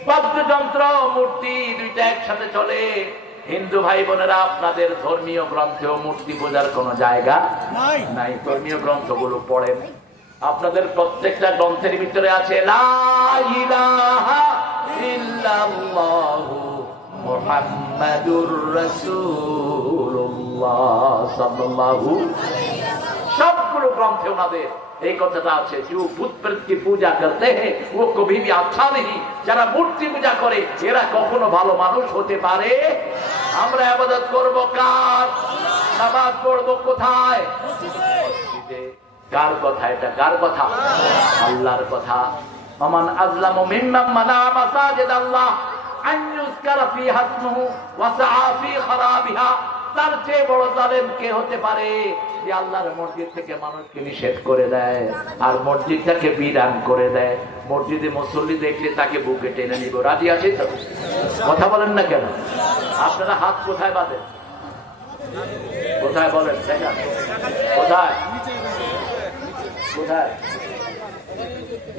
বাদ্যযন্ত্র মূর্তি দুইটা একসাথে চলে। হিন্দু ভাই বোনেরা, আপনাদের ধর্মীয় গ্রন্থেও মূর্তি পূজার কোন জায়গা নাই। ধর্মীয় গ্রন্থগুলো পড়েন, আপনাদের প্রত্যেকটা গ্রন্থের ভিতরে আছে লা ইলাহা ইল্লাল্লাহু মুহাম্মাদুর রাসূলুল্লাহ সাল্লাল্লাহু। সবগুলো গ্রন্থে ওনাদের এই কথাটা আছে, যে ভূত প্রেত কি পূজা করতে हैं वो कभी भी अच्छा नहीं। যারা মূর্তি পূজা করে এরা কখনো ভালো মানুষ হতে পারে? আমরা ইবাদত করব কার? নামাজ পড়ব কোথায়? মসজিদে। কার কথা এটা? কার কথা? আল্লাহর কথা। ওমান আযলামু মিম্মান মানা মাসাজিদ আল্লাহ আন ইউযকারা ফিহা ইসমুহু ওয়া সাআ ফি খারাবিহা। তার চেয়ে বড় জালেম কে হতে পারে যে আল্লাহর মসজিদ থেকে মানুষকে নিষেধ করে দেয় আর মসজিদটাকে বিরান করে দেয়। মসজিদে মুসল্লি দেখলে তাকে বুকে টেনে নিব। রাজি আছে তো? কথা বলেন না কেন? আপনারা হাত কোথায় বাঁধেন? কোথায় বলেন? দেখা কোথায়? কোথায়?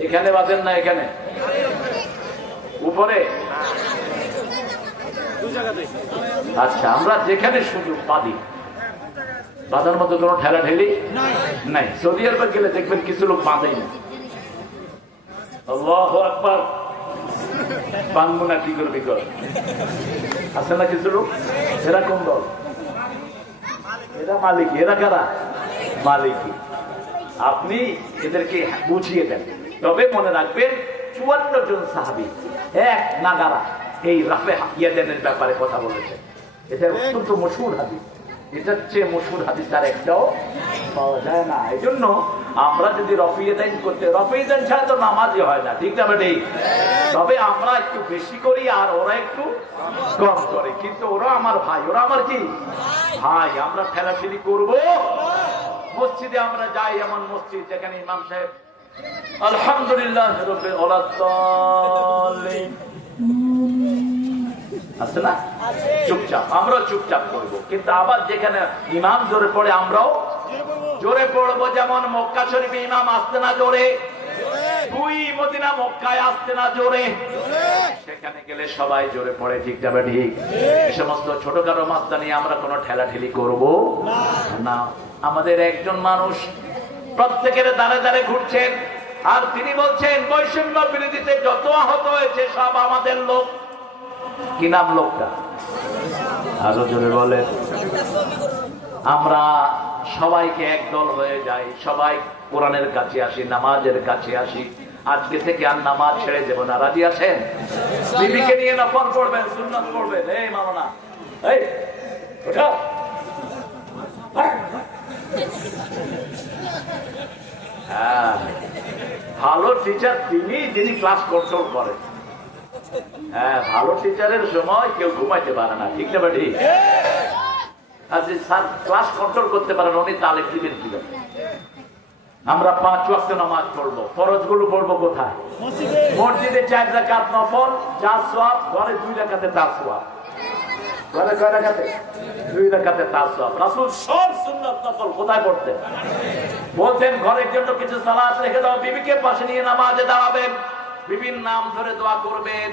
এখানে বাঁধেন না, এখানে উপরে? আচ্ছা, আমরা যেখানে সুযোগ বাঁধি, বাঁধার মতো কোনো ঠেলা ঠেলি নাই। সৌদি আরবে গেলে দেখবেন কিছু লোক বাঁধেই না। আল্লাহু আকবার। বাঁধবো না কি করবি কর, আছে না কিছু লোক? এরা কোন দল? এরা মালিকি। এরা কারা? মালিকি। আপনি এদেরকে বুঝিয়ে দেন। তবে মনে রাখবেন 54 জন সাহাবী এক নাগারা এই রাফে ইয়াদানের ব্যাপারে কথা বলেছে। এটা অত্যন্ত মশহুর হাদিস। এটার চেয়ে মশহুর হাদিস আর একটাও পাওয়া যায় না। এই জন্য আমরা যদি রফিয়াদাইন করতে, রফিয়াদাইন ছাড়া তো নামাজই হয় না, ঠিক না বেটি? তবে আমরা একটু বেশি করি আর ওরা একটু কম করে, কিন্তু ওরা আমার ভাই। ওরা আমার কি ভাই? আমরা ঠেলাঠেলি করব। মসজিদে আমরা যাই, এমন মসজিদ যেখানে ইমাম সাহেব আলহামদুলিল্লাহ রাব্বিল আলামিন আছে না, চুপচাপ, আমরাও চুপচাপ করব। কিন্তু আবার যেখানে ইমাম জোরে পড়ে আমরাও জোরে পড়বো। যেমন মক্কা শরীফে ইমাম আসতে না জোরে, দুই মদিনা মক্কায় আসতে না জোরে, সেখানে গেলে সবাই জোরে পড়ে, ঠিক যাবে ঠিক? এই সমস্ত ছোটখাটো মাস্তা নিয়ে আমরা কোনো ঠেলাঠেলি করব না। আমাদের একজন মানুষ প্রত্যেকের দ্বারে দ্বারে ঘুরছেন আর তিনি বলছেন বৈষম্য বিরোধীতে যত আহত হয়েছে সব আমাদের লোক। কি নাম লোকটা? আরো জোরে বলেন। আমরা সবাইকে একদল হয়ে যাই, সবাই কোরআনের কাছে আসি, নামাজের কাছে আসি। আজকে থেকে আর নামাজ ছেড়ে দেব না। রাজি আছেন? বিবিকে নিয়ে নফল পড়বেন, সুন্নাত পড়বেন। এই মামনা, এই ওঠো। হ্যাঁ, ভালো টিচার তিনি যিনি ক্লাস কন্ট্রোল করেন। হ্যাঁ, ভালো টিচারের সময় কেউ ঘুমাইতে পারে না, ঠিক না বেটি? আর যে স্যার ক্লাস কন্ট্রোল করতে পারেন উনি তালিম দিবেন কিভাবে? আমরা 5 ওয়াক্ত নামাজ পড়বো। ফরজ গুলো পড়বো কোথায়? মসজিদে 4 রাকাত নফল, 4 সওয়াব, ঘরে 2 রাকাতে 4 সওয়াব। কয় রাকাতে? 2 রাকাতে তাসাব্বুহ। রাসূল সব সুন্নাত নফল কোথায় পড়তেন? বলতেন ঘরের জন্য কিছু সালাত রেখে দাও, বিবিকে পাশে নিয়ে নামাজে দাঁড়াবেন, বিবির নাম ধরে দোয়া করবেন,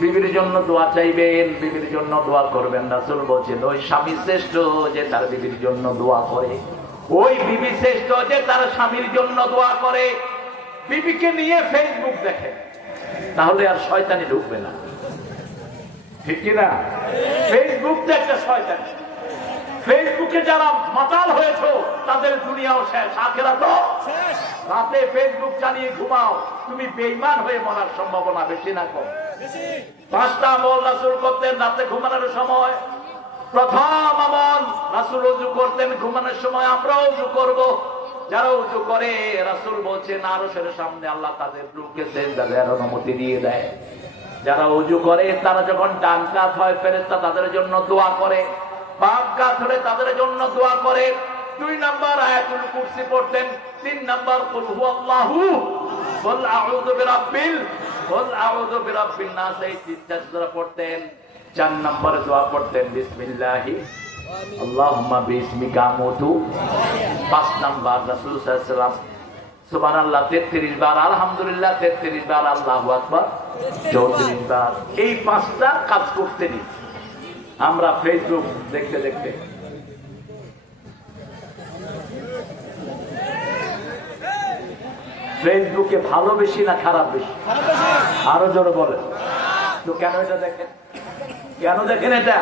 বিবির জন্য দোয়া চাইবেন, বিবির জন্য দোয়া করবেন। রাসূল বলছেন ওই স্বামী শ্রেষ্ঠ যে তার বিবির জন্য দোয়া করে, ওই বিবি শ্রেষ্ঠ যে তার স্বামীর জন্য দোয়া করে। বিবিকে নিয়ে ফেসবুক দেখে, তাহলে আর শয়তানি ঢুকবে না, ঠিক কিনা? ফেসবুক তো একটা শয়তানি। ফেসবুকে যারা মাতাল হয়েছ তাদের দুনিয়াও শেষ, আখিরাতও শেষ। রাতে ফেসবুক চালিয়ে ঘুমাও, তুমি বেঈমান হয়ে মরার সম্ভাবনা বেশি না কম? 5টা আমল রাসূল করতেন রাতে ঘুমানোর সময়। প্রথম আমল, রাসূল ওযু করতেন ঘুমানোর সময়, আমরাও ওযু করব। যারা ওযু করে রাসূল বলছেন আরশের সামনে আল্লাহ তাদের রূহকে সিজদা দেওয়ার অনুমতি দিয়ে দেয়। যারা ওযু করে তারা যখন ডান কাত হয় ফেরেশতা তাদের জন্য দোয়া করে, বাম কাত হলে তাদের জন্য দোয়া করে। 2 নাম্বার আয়াতুল কুরসি পড়তেন। 3 নাম্বার কুল হুয়াল্লাহু কুল আউযু বিরাব্বিন নাস, এই 3টা সূরা পড়তেন। 4 নাম্বার দোয়া পড়তেন বিসমিল্লাহি আল্লাহুম্মা বিসমিকা আমুতু। 5 নাম্বার রাসূল সাল্লাল্লাহু আলাইহি ওয়াসাল্লাম সুবহানাল্লাহ 33 বার, আলহামদুলিল্লাহ 33 বার, আল্লাহু আকবার 34 বার। এই 5টা কাজ করতেনই। আমরা ফেসবুক দেখতে দেখতে ফেসবুকে ভালো বেশি না খারাপ বেশি? আরো জোরে বলেন তো। কেন এটা দেখেন? কেন দেখেন এটা?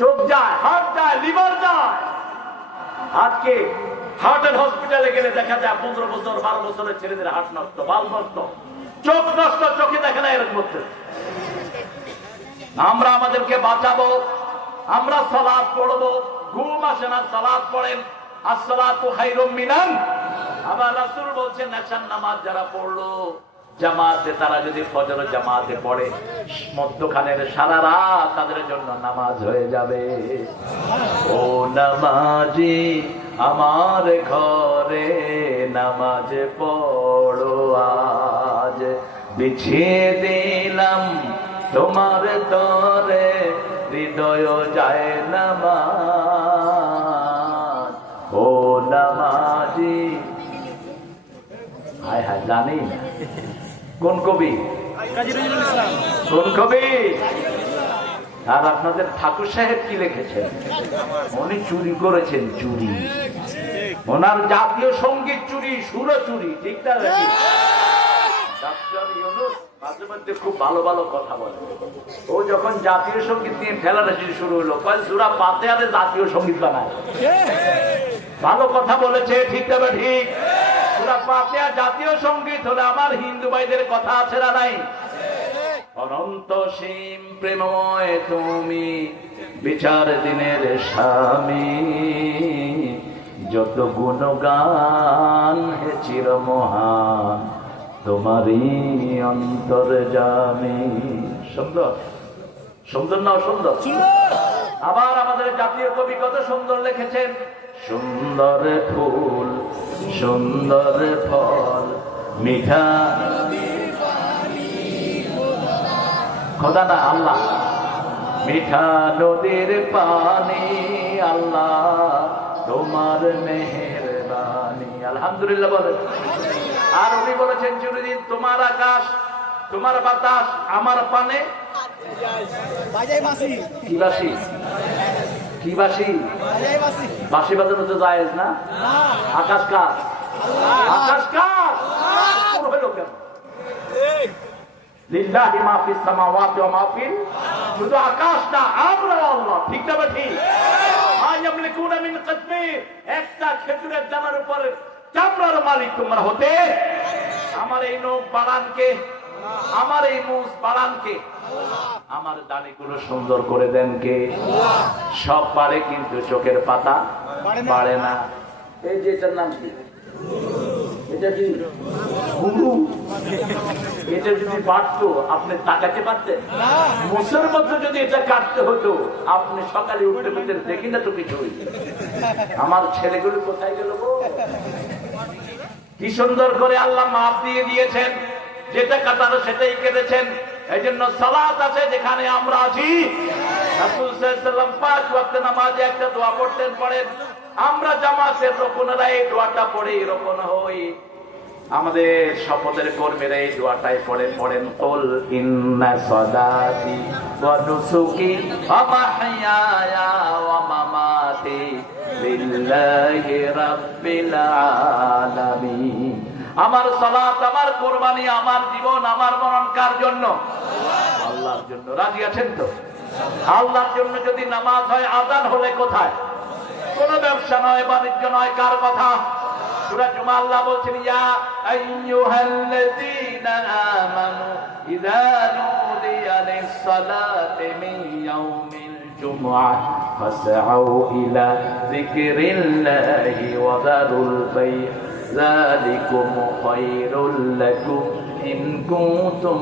চোখ যায়, হার্ট যায়, লিভার যায়। আজকে হার্টের হসপিটালে গেলে দেখা যায় 15 বছর 12 বছরের ছেলেদের হার্ট নষ্ট, বাল্ব নষ্ট, চোখ নষ্ট, চোখে দেখে না এরকম করতে। আমরা আমাদেরকে বাঁচাবো, আমরা সালাত পড়বো। ঘুম আসে না, সালাত পড়েন। আসসালাতু খায়রুম মিনান। আবার রাসূল বলছেন এশার নামাজ যারা পড়লো জামাতে, তারা যদি ফজর জামাতে পড়ে মধ্যখানের সারা রাত তাদের জন্য নামাজ হয়ে যাবে। ও নামাজি আমার ঘরে নামাজ পড়ো আজ, বিছিয়ে দিলাম তোমার তরে হৃদয় যায় নামাজ। ও নামাজি, হায় হায় জানি না কোন কবি, কোন কবি? আর আপনাদের ঠাকুর সাহেব কি লিখেছেন? উনি চুরি করেছেন, চুরি। ওনার জাতীয় সঙ্গীত চুরি, সুর চুরি, ঠিক না? ডক্টর ইউনূস মাঝে মধ্যে খুব ভালো ভালো কথা বলে। ও যখন জাতীয় সঙ্গীত নিয়ে ঠেলাঠেলি শুরু হলো, কয় সূরা ফাতিহাতে জাতীয় সঙ্গীত বানায়। ভালো কথা বলেছে, ঠিক তবে ঠিক। সূরা ফাতিহা জাতীয় সঙ্গীত হলে আমার হিন্দু ভাইদের কথা আছে না নাই? অনন্ত সীম প্রেমময় তুমি, বিচার দিনের স্বামী, যত গুণগান হে চির মহান তোমারই অন্তর্যামী। সুন্দর, সুন্দর না অসুন্দর? আবার আমাদের জাতীয় কবি কত সুন্দর লিখেছেন, সুন্দর ফুল সুন্দর ফল মিঠা, খোদা না আল্লাহ, মিঠা নদীর পানি আল্লাহ তোমার মেহেরবানি। আলহামদুলিল্লাহ বলেন। আর উনি বলেছেন চিরদিন তোমার আকাশ তোমার বাতাস আমার পানে কি বাসি, কি বাসি? বাসি বাজানো তো জায়েজ না? আকাশ কার? আকাশ কার? হলো কেন? লিল্লাহি মা ফিস সামাওয়াতি ওয়া মা ফিল, শুধু আকাশ না, আমরা আল্লাহ, ঠিক না? ঠিক। মা ইয়ামলিকুনা মিন কিতমির, একটা খেজুরের দানার উপর চামড়ার মালিক তোমরা হতে। আমার এই নখ বাড়ানকে, আমার এই মুখ বাড়ানকে, আমার দাড়িগুলো সুন্দর করে দেন কে? সব পারে কিন্তু চোখের পাতা পারে না। এই যে এটার নাম কি? এটা কি গুরু? এটা যদি বাড়তো আপনি তাকাতে পারতেন? মুসের মধ্যে যদি এটা কাটতে হতো আপনি সকালে উঠতে পেতেন, দেখি না তো কিছুই। আমার ছেলেগুলো কোথায় গেল গো? কি সুন্দর করে আল্লাহ মাপ দিয়ে দিয়েছেন, যেটা কাটানো সেটাই কেটেছেন। এই জন্য সালাত আছে যেখানে আমরা আছি, রাসূল সাল্লাল্লাহু আলাইহি ওয়াসাল্লাম 5 ওয়াক্ত নামাজে একটা দোয়া পড়তেন, পড়েন। আমরা জামাতের রোকনেরা এই দোয়াটা পড়ে রোকন হই। আমাদের শপথের কর্মীরা এই দোয়াটাই পড়েন কুল ইন্না সালাতি ওয়া নুসুকি ওয়া মাহইয়ায়া ওয়া মামাতি লিল্লাহি রাব্বিল আলামিন। আমার সালাত, আমার কুরবানি, আমার জীবন, আমার মরণ কার জন্য? আল্লাহর জন্য। রাজি আছেন তো? আল্লাহর জন্য যদি নামাজ হয়, আযান হলে কোথায়? কোন ব্যবসা নয়, বাণিজ্য নয়, কার কথা? সূরা জুমা আল্লাহ বলছেন ইয়া আইয়ুহাল্লাযীনা আমানু ইযা নুদিয়া লিস-সালাতি মিন ইয়াউমিল জুমআহ ফাসআউ ইলা যিকরিল্লাহি ওয়া যারুল বাই' যালিকুম খায়রুল লাকুম ইন কুনতুম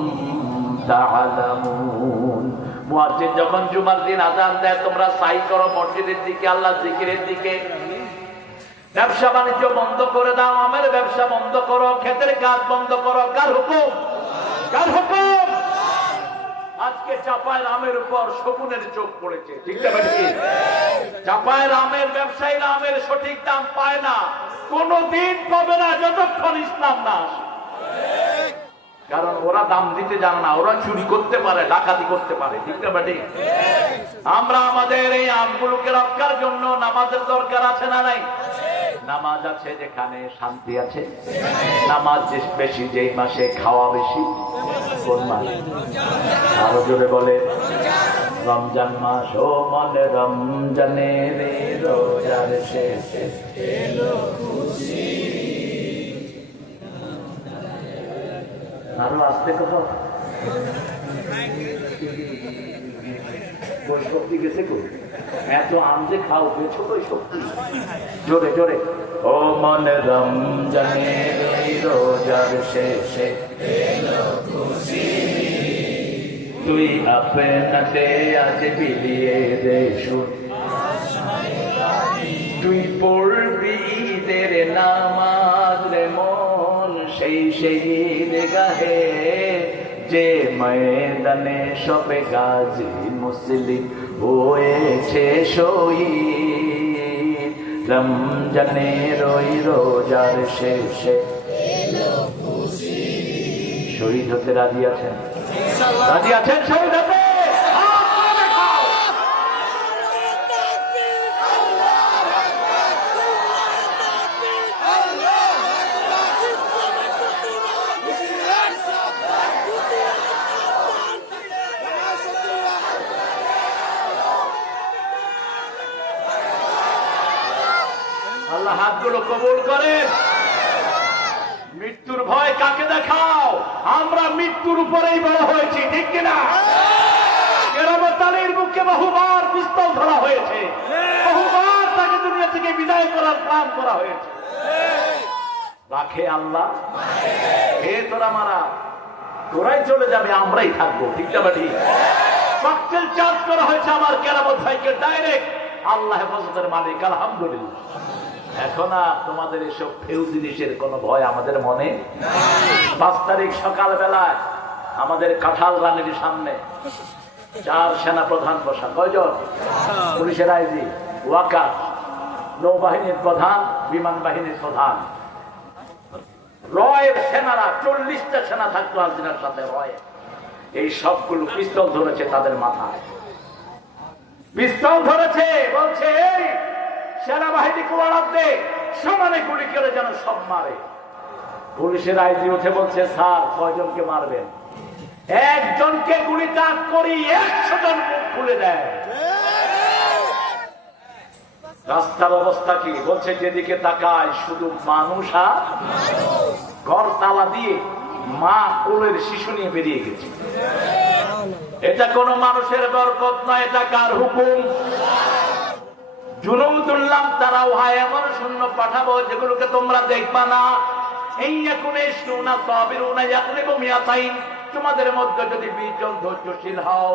তা'লামুন। মুয়াজ্জিন যখন জুমার দিন আযান দেয়, তোমরা সাই করো মসজিদের দিকে, আল্লাহর জিকিরের দিকে। ব্যবসা বাণিজ্য বন্ধ করে দাও, আমের ব্যবসা বন্ধ করো, ক্ষেতের কাজ বন্ধ করো। কার হুকুম? কার হুকুম? আজকে চাপায়ের আমের উপর শকুনের চোখ পড়েছে, ঠিক না ভাই? চাপায়ের আমের ব্যবসায়ীরা আমের সঠিক দাম পায় না, কোনদিন পাবে না যতক্ষণ ইসলাম না আসে। কারণ ওরা দাম দিতে জানে না, ওরা চুরি করতে পারে, ডাকাতি করতে পারে, ঠিক না ভাই? আমরা আমাদের এই আমগুলোকে রক্ষার জন্য নামাজের দরকার আছে না নাই? নামাজ আছে যেখানে শান্তি আছে। নামাজ বেশি যেই মাসে, খাওয়া বেশি। কোন মাস? আরো জোরে বলে। রমজান মাস। ও মনে রমজানের রোজার শেষে আরো আসতে কথা শক্তি গেছে কই? এত আম যে খাও পেয়েছো কই শক্তি? জোরে জোরে। ও মনে রমজানের রোজার শেষে তুই আপনাতে আজ বিলিয়ে দে সুর, তুই পড়বি ঈদের নামাজ রে মন সেই সেই গাহে, যে ময়দানে সবে গাজী মুসলিম হয়েছে শহীদ। রমজানের ওই রোজার শেষে শহীদ হতে রাজি আছেন? রাজি আছেন শহীদ হতে? আল্লাহ হাতগুলো কবুল করেন। মৃত্যুর ভয় কাকে দেখাও? আমরা মৃত্যুর উপরেই বড় হয়েছি, ঠিক কিনা? কেরামত আলীর বুকে বহুবার পিস্তল ধরা হয়েছে, বহুবার তাকে দুনিয়া থেকে বিদায় করার প্ল্যান করা হয়েছে। রাখে আল্লাহ? হে তোরা মারা, তোরাই চলে যাবে, আমরাই থাকবো, ঠিক না? ঠিক। ককটেল চার্জ করা হয়েছে আমার কেরামত ভাইকে ডাইরেক্ট। আল্লাহ হেফাজতের মালিক, আলহামদুলিল্লাহ। এখন আর তোমাদের এসব ফেউ জিনিসের কোনো ভয় আমাদের মনে। 5 তারিখ সকাল বেলায় আমাদের কাঁঠাল রানীর সামনে 4 সেনা প্রধান বসা। কয়জন? পুলিশের আইজি, ওয়াকার, নৌবাহিনীর প্রধান, বিমান বাহিনীর প্রধান, রয়ের সেনারা 40টা সেনা থাকতো আলজিনার সাথে রয়ে। এই সবগুলো পিস্তল ধরেছে তাদের মাথায়, পিস্তল ধরেছে, বলছে এই সেনাবাহিনীকে ওয়ার্ড দে, সমানে গুলি করে যেন সব মারে। পুলিশের আইজি উঠে বলছে স্যার কয়জনকে মারবেন? একজনকে গুলি তাক করি 100 জন মুখ খুলে দেয়। রাস্তার অবস্থা কি? বলছে যেদিকে তাকায় শুধু মানুষ আর ঘর তালা দিয়ে মা কোলের শিশু নিয়ে বেরিয়ে গেছে। এটা কোন মানুষের বরকত নয়, এটা কার হুকুম? জুনুদুল্লাহ তারাও হয় এমন শূন্য পাঠাবো যেগুলোকে তোমরা দেখবা না। এই এখন শুনা সাবিরুনা ইয়াকলিবু মিয়াতাইন, তোমাদের মধ্যে যদি 20 জন ধৈর্যশীল হও,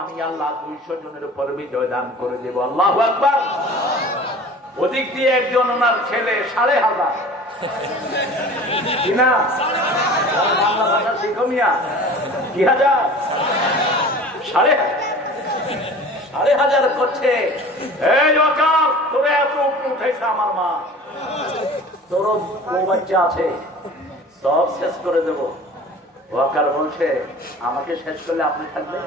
আমি আল্লাহ 200 জনের উপর বিজয় দান করে দেব। আল্লাহু আকবার। ওদিক দিয়ে একজন ওনার ছেলে 5,500 কিনা বাংলা ভাষা শিখো মিয়া, কি হাজার? 5,500। হাজার করছে, এই ওয়াকার তোরে এত উপরে উঠাইছে আমার মা, তোর বউ বাচ্চা আছে সব শেষ করে দেব। ওয়াকার বলছে আমাকে শেষ করলে আপনি থাকবেন?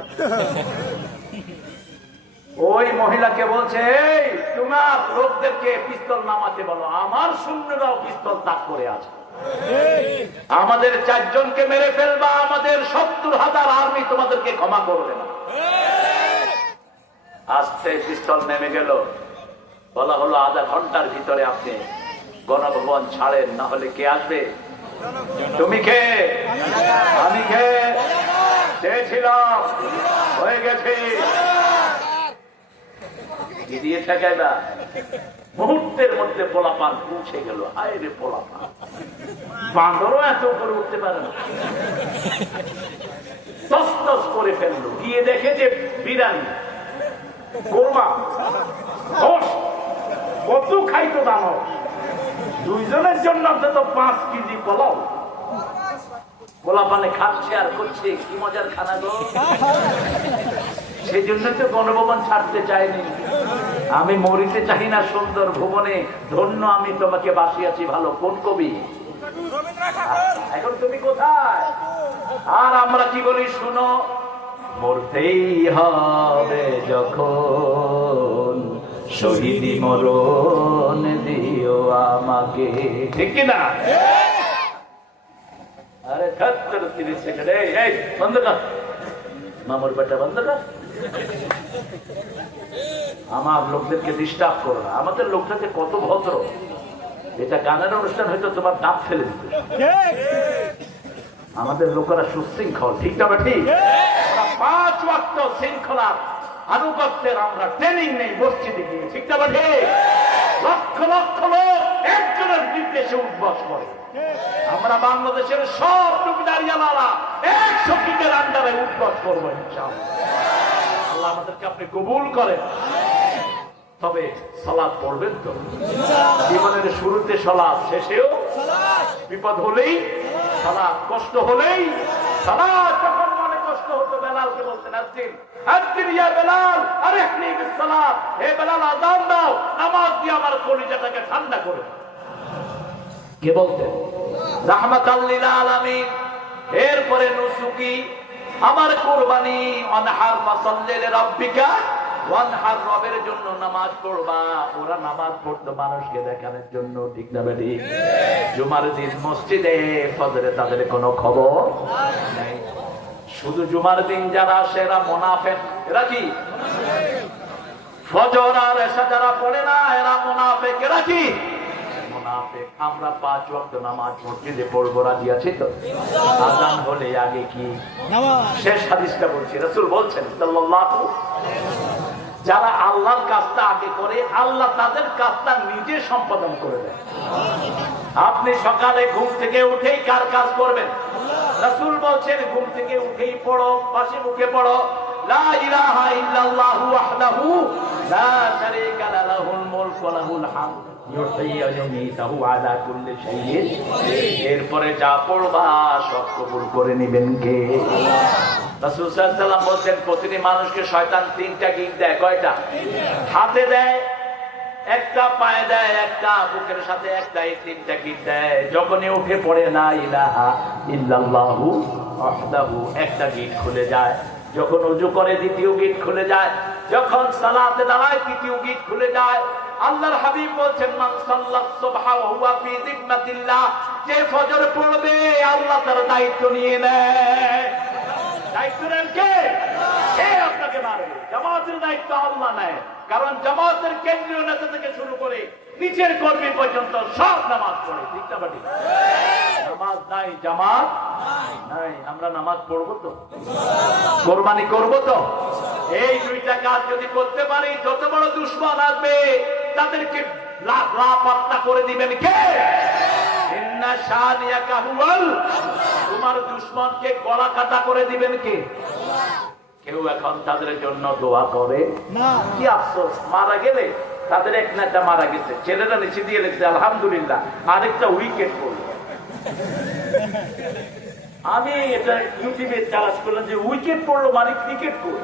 ওই মহিলাকে বলছে এই তোমার লোকদেরকে পিস্তল নামাতে বলো, আমার সৈন্যরাও পিস্তল তাক করে আছে, আমাদের 4 জনকে মেরে ফেলবা, আমাদের 70,000 আর্মি তোমাদেরকে ক্ষমা করবে না। আস্তে পিস্তল নেমে গেল, বলা হলো আধা ঘন্টার ভিতরে আপনি গণভবন ছাড়েন, না হলে কে আসবে? তুমি কে? আমি কে? চেয়েছিলাম, হয়ে গেছে। দিয়ে থাকে না, মুহূর্তের মধ্যে পোলাপান পৌঁছে গেল। আয় রে পোলাপান, বাঁদরও এত উপরে উঠতে পারে না, তস তস করে ফেললো। গিয়ে দেখে যে বিরিয়ানি, কোরমা, কত খাইতো দানো, 2 জনের জন্য অন্তত 5 কেজি পোলাও। পোলাপানে খাচ্ছে আর করছে, কি মজার খানা গো। সেই জন্য তো গণভবন ছাড়তে চাইনি, আমি মরিতে চাই না সুন্দর ভুবনে, ধন্য আমি তোমাকে বাসিয়াছি ভালো। কোন কবি? এখন তুমি কোথায়? আর আমরা কি বলি শুনো, মরতেই হবে যখন শহীদি মরণ দিও আমাকে, ঠিক কিনা? আরে 30 সেকেন্ড, এই বন্ধ কর, মামুর বেটা বন্ধ কর। আমার লোকদেরকে ডিস্টার্ব করো না, আমাদের লোকটা যে কত ভদ্র, এটা গানের অনুষ্ঠান হয়তো তোমার দাঁত ফেলে দিত। আমাদের লোকেরা সুশৃঙ্খল, ঠিক না? ঠিক। 5 ওয়াক্ত শৃঙ্খলার আনুগত্যের আমরা ট্রেনিং নেই মসজিদে গিয়ে, ঠিক না? ঠিক। লক্ষ লক্ষ লোক একজনের নির্দেশে উদ্বাস করে। আমরা বাংলাদেশের সব টুপিদারিয়ালারা 100 ফিটের আন্ডারে উদ্বাস করবো ইনশাআল্লাহ। আল্লাহ আমাদেরকে আপনি কবুল করেন। তবে সালাত পড়বেন তো, জীবনের শুরুতে সালাত, শেষেও বিপদ হলেই সালাত, কষ্ট হলেই সালাত। যখন মনে কষ্ট হতো বেলালকে বলতেন আজ্জিল আজ্জিল ইয়া বেলাল আরিহনি বিসসালাত, হে বেলাল আযান দাও, নামাজ দিয়ে আমার কলিজাটাকে ঠান্ডা করে দাও। কে বলতেন? রাহমাতাল লিল আলামিন। এরপরে নুসুকি, আমার কুরবানি, অনহার ফাসাল্লি লিরাব্বিকা ওয়ানহার, রবের জন্য নামাজ পড়বা। ওরা নামাজ পড়তো মানুষকে দেখানোর জন্য, ঠিক না বেটি? জুমার দিন মসজিদে ফজরে তাদের কোনো খবর নাই। শুধু জুমার দিন যারা আসে এরা মুনাফিক। এরা কি? ফজর আর এশা যারা পড়ে না এরা মুনাফিক। এরা কি? মুনাফিক। আমরা 5 ওয়াক্ত নামাজ মসজিদে পড়বো, রাজি আছি তো? আযান হলে আগে কি? শেষ হাদিসটা বলছি, রাসূল বলছেন সাল্লাল্লাহু, যারা আল্লাহর কাজটা আগে করে আল্লাহ তাদের কাজটা নিজে সম্পাদন করে দেয়। আপনি সকালে ঘুম থেকে উঠেই কার কাজ করবেন? রাসূল বলছেন ঘুম থেকে উঠেই পড়ো, পাশে মুখে পড়ো লা ইলাহা ইল্লাল্লাহু ওয়াহদাহু লা শারীকা লাহুল মুলকু ওয়া লাহুল হামদ ইউহয়ী ওয়া ইউমীতু আলা কুল্লি শাইইন। এরপরে যা পড়বা সব কবুল করে নেবেন কে? রাসূল সাল্লাল্লাহু আলাইহি ওয়াসাল্লাম বলেন প্রতিটি মানুষকে শয়তান 3টা গিট দেয়। কয়টা? হাতে দেয় একটা, পায়ে দেয় একটা, বুকের সাথে একটা, এই 3টা গিট দেয়। যখনই উঠে পড়ে লা ইলাহা ইল্লাল্লাহু ওয়াহদাহু, একটা গিট খুলে যায়। যখন ওযু করে 2য় গিট খুলে যায়। যখন সালাতে দাঁড়ায় 3য় গিট খুলে যায়। আল্লাহর হাবিব বলছেন মান সাল্লাত সুবহা ওয়া হুয়া ফি যিম্মাতিল্লাহ, যে ফজর পড়বে আল্লাহ তার দায়িত্ব নিয়ে নেয়। দায়িত্ব নেন কে? কে আপনাকে মারবে? জামাতের দায়িত্ব আল্লাহ নেয়, কারণ জামাতের কেন্দ্রীয় নেতা থেকে শুরু করে নিচের কর্মী পর্যন্ত সব নামাজ পড়ে, ঠিক না বাটি? নামাজ নাই, জামাত নাই। আমরা নামাজ পড়বো তো, কোরবানি করবো তো। এই 2টা কাজ যদি করতে পারি, যত বড় দুশমন আসবে তাদেরকে লাপাত্তা করে দিবেন কে? ইন্না শানিয়াকা হুয়াল, তোমার দুশমনকে গলা কাটা করে দিবেন কে? কেউ এখন তাদের জন্য দোয়া করে না। কি আফসোস, মারা গেলে তাদের এক নেতা মারা গেছে, ছেলেরা নিচে দিয়ে লিখছে আলহামদুলিল্লাহ, আরেকটা উইকেট পড়ল। আমি এটা ইউটিউবে চালাস করলাম যে উইকেট পড়লো মানে ক্রিকেট পড়লো।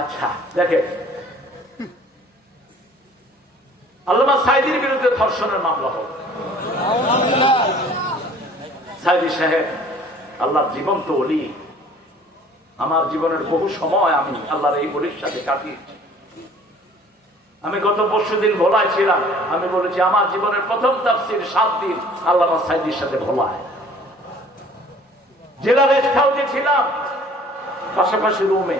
আচ্ছা দেখেন, আল্লামা সাইদির বিরুদ্ধে ধর্ষণের মামলা হল। সাইদি সাহেব আল্লাহর জীবন্ত ওলি। আমার জীবনের বহু সময় আমি আল্লাহর এই ওলির সাথে কাটিয়েছি। আমি গত পরশুদিন ভোলায় ছিলাম। আমি বলেছি আমার জীবনের প্রথম তাফসীর 7 দিন আল্লামা সাইদির সাথে ভোলায়। জেলা রেস্ট হাউসে ছিলাম, পাশাপাশি রুমে।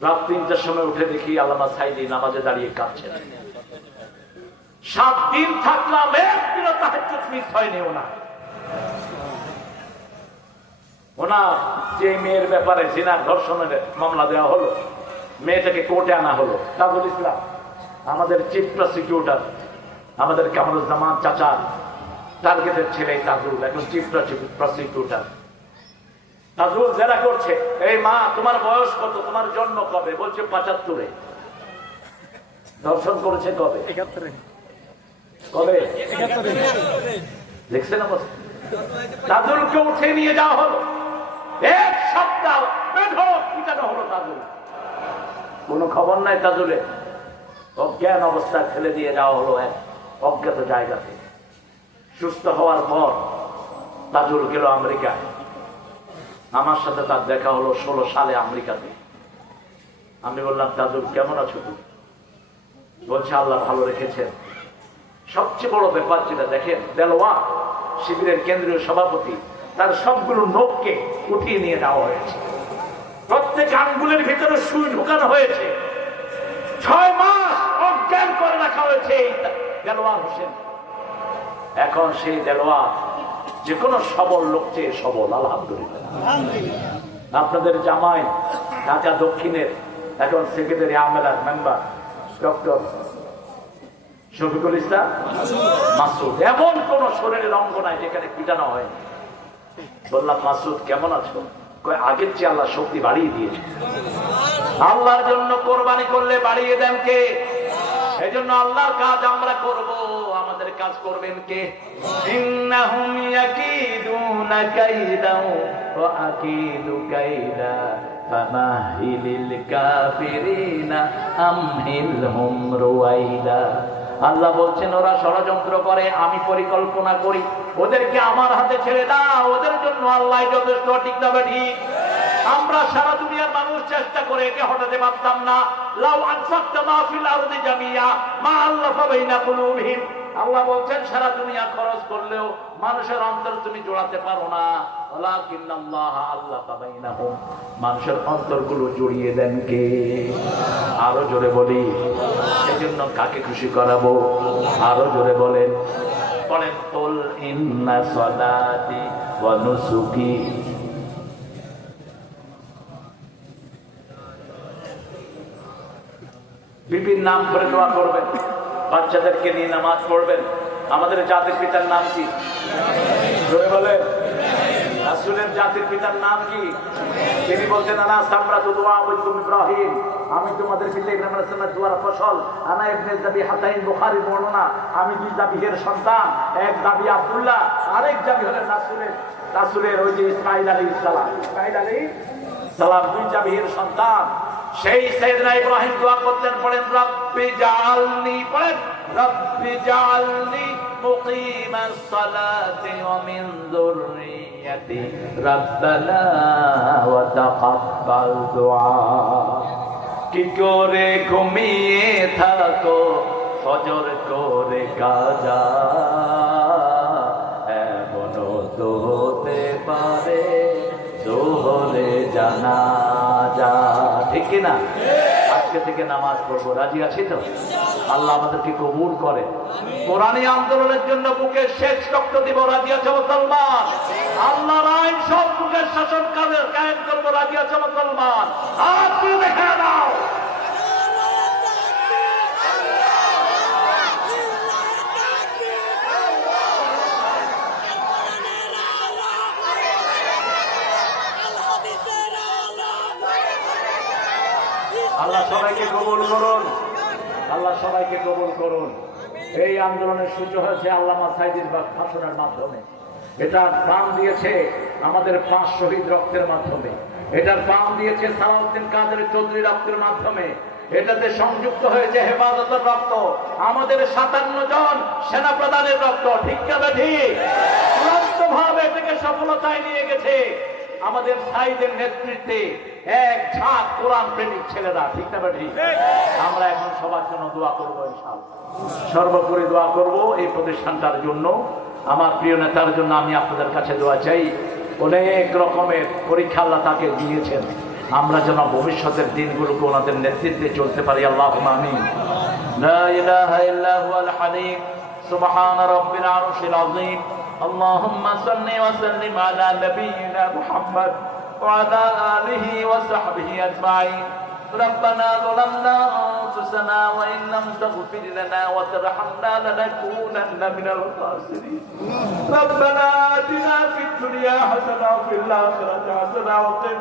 রাত 3টার সময় উঠে দেখি আল্লামা সাইদি নামাজে দাঁড়িয়ে কাঁদছেন। 7 দিন থাকলাম, একদিনও তাহাজ্জুদ মিস হয়নি ওনার। ওনার যে মেয়ের ব্যাপারে জিনা ধর্ষণের মামলা দেওয়া হলো, মেয়েটাকে কোর্টে আনা হলো। তাজুল ইসলাম আমাদের চিফ প্রসিকিউটর, আমাদের কামরুজ্জামান চাচা টার্গেটের ছেলে তাজুল, এখন চিফ প্রসিকিউটর। তাজুল জেরা করছে, এই মা তোমার বয়স কত, তোমার জন্ম কবে? বলছে 75-এ। ধর্ষণ করেছে কবে? 71-এ। কবে? 71-এ। দেখছেন অবস্থা। তাজুলকে উঠে নিয়ে যাওয়া হলো, 1 সপ্তাহ বেধড়ক পিটানো হলো তাজুল। কোনো খবর নাই তাজুলের। অজ্ঞান অবস্থায় ফেলে দিয়ে যাওয়া হলো এক অজ্ঞাত জায়গাতে। সুস্থ হওয়ার পর তাজুল গেল আমেরিকায়। আমার সাথে তার দেখা হলো 16 সালে আমেরিকাতে। আমি বললাম, তাজুল কেমন আছো তুমি? বলছে আল্লাহ ভালো রেখেছেন। সবচেয়ে বড় ব্যাপার যেটা দেখেন, দেলোয়ার শিবিরের কেন্দ্রীয় সভাপতি, তার সবগুলো নখকে উঠিয়ে নিয়ে যাওয়া হয়েছে। প্রত্যেক আঙ্গুলের ভিতরে সুই ঢুকানো হয়েছে। 6 মাস অজ্ঞান করে রাখা হয়েছে এই দেলোয়ার হোসেন। এখন সেই দেলোয়ার যে কোনো সবল লোক চেয়ে সবল, আলহামদুলিল্লাহ। আপনাদের জামাই ঢাকা দক্ষিণের এখন secretary আমেলার member doctor Shafiqul Islam Masud, এমন কোন শরীরের অঙ্গ নাই যেখানে পিটানো হয়নি। বললাম, মাসুদ কেমন আছো? আগের চেয়ে আল্লাহ শক্তি বাড়িয়ে দিয়েছে। আল্লাহর জন্য কোরবানি করলে বাড়িয়ে দেন কে? এই জন্য আল্লাহর কাজ আমরা করব, আমাদের কাজ করবেন কে? ইন্নাহুম ইয়াকিদুনা কাইদাও ওয়া আকিদু কাইদা ফামাহিলিল কাফিরিনা আমহিলহুম রুয়াইদা। আল্লাহ বলছেন ওরা ষড়যন্ত্র করে, আমি পরিকল্পনা করি, ওদেরকে আমার হাতে ছেড়ে দাও। ওদের জন্য আল্লাহ যথেষ্ট, ঠিক না ঠিক? আমরা সারা দুনিয়ার মানুষ চেষ্টা করে একে হটাতে পারতাম না। লাউ আনফাকতা মা ফিল আরদি জামিয়া মা আল্লাফা বাইনা কুলুবিহিম। আল্লাহ বলছেন সারা দুনিয়া খরচ করলেও মানুষের অন্তর তুমি জোড়াতে পারো না। ওয়ালাকিন্নাল্লাহ আল্লাফা বাইনাহুম, মানুষের অন্তরগুলো জড়িয়ে দেন কে? আরো জোরে বলি, সেজন্য কাকে খুশি করাবো? আরো জোরে বলেন, বলেন কুল ইন্না সালাতি ওয়া নুসুকি। বিভিন্ন নাম করে দোয়া করবেন, বাচ্চাদেরকে নিয়ে নামাজ পড়বেন। আমাদের জাতির পিতার নাম কি? বলে রাসূলের জাতির পিতার নাম কি? তিনি বলছেন, আনা সামরাতু দুআ আবুকুম ইব্রাহিম, আমি তোমাদের পিতা ইব্রাহিম আলাইহিস সালামের দোয়ার ফসল। আনা ইবনে যাবিহাতাইন, বুখারী বর্ণনা, আমি 2 যাবিহের সন্তান। এক যাবি আব্দুল্লাহ, আরেক যাবি হলেন রাসূলের ওই যে ইসমাঈল আলাইহিস সালাম। ইসমাঈল আলাইহিস সালাম 2 যাবিহের সন্তান। সেই সাইয়েদনা ইব্রাহিম দোয়া করতেন, পড়েন রব্বি জাআলনি, পড়েন রব্বি জাআলনি মুকিমাস সালাতি ওয়া মিন যুররিয়্যাতি রাব্বানা ওয়া তাকাব্বাল দুআ। কি করে ঘুমিয়ে থাকো ফজর করে কাজা, এমনও তো হতে পারে জোহরে জানাজা, ঠিক কিনা? আজকে থেকে নামাজ পড়বো, রাজি আছি তো? আল্লাহ আমাদেরকে কবুল করে। কোরআনী আন্দোলনের জন্য বুকের শেষ রক্ত দিব, রাজি আছে মুসলমান? আল্লাহর আইন সব বুকের শাসন কায়েম করবো, রাজি আছে মুসলমান? আপনি দেখে দাও। আল্লাহ সবাইকে কবুল করুন, আল্লাহ সবাইকে কবুল করুন। এই আন্দোলনের সূচনা হয়েছে আল্লামা সাইদির ভাষণের মাধ্যমে। এটার প্রাণ দিয়েছে আমাদের 5 শহীদ রক্তের মাধ্যমে। এটার প্রাণ দিয়েছে সালাউদ্দিন কাদের চৌধুরী রক্তের মাধ্যমে। এটাতে সংযুক্ত হয়েছে হেফাজতের রক্ত, আমাদের 57 জন সেনা প্রধানের রক্ত। ঠিক না ঠিক? চূড়ান্তভাবে এটাকে সফলতায় নিয়ে গেছে আমাদের সাইদের নেতৃত্বে এক ঝাঁক কোরআন প্রেমিক ছেলেরা। ঠিক না ঠিক? আমরা এখন সবার জন্য দোয়া করবো ইনশাআল্লাহ। সর্বোপরি দোয়া করব এই প্রতিষ্ঠানটার জন্য, আমার প্রিয় নেতার জন্য। আমি আপনাদের কাছে দোয়া চাই। অনেক রকমের পরীক্ষা আল্লাহ তাকে দিয়েছেন, আমরা যেন ভবিষ্যতের দিনগুলোকে ওনাদের নেতৃত্বে চলতে পারি। আল্লাহুম্মা আমিন। লা ইলাহা ইল্লা হুয়াল হালিম সুবহান রাব্বিল আরশিল আযীম। আল্লাহুম্মা সাল্লি ওয়া সাল্লিম আলা নাবিয়িনা মুহাম্মদ ওয়া আলা আলিহি ওয়া সাহবিহি আজমাইন। ربنا ظلمنا أنفسنا وإن لم تغفر لنا وترحمنا لنكونن من الخاسرين. ربنا آتنا في الدنيا حسنة وفي الآخرة حسنة وقنا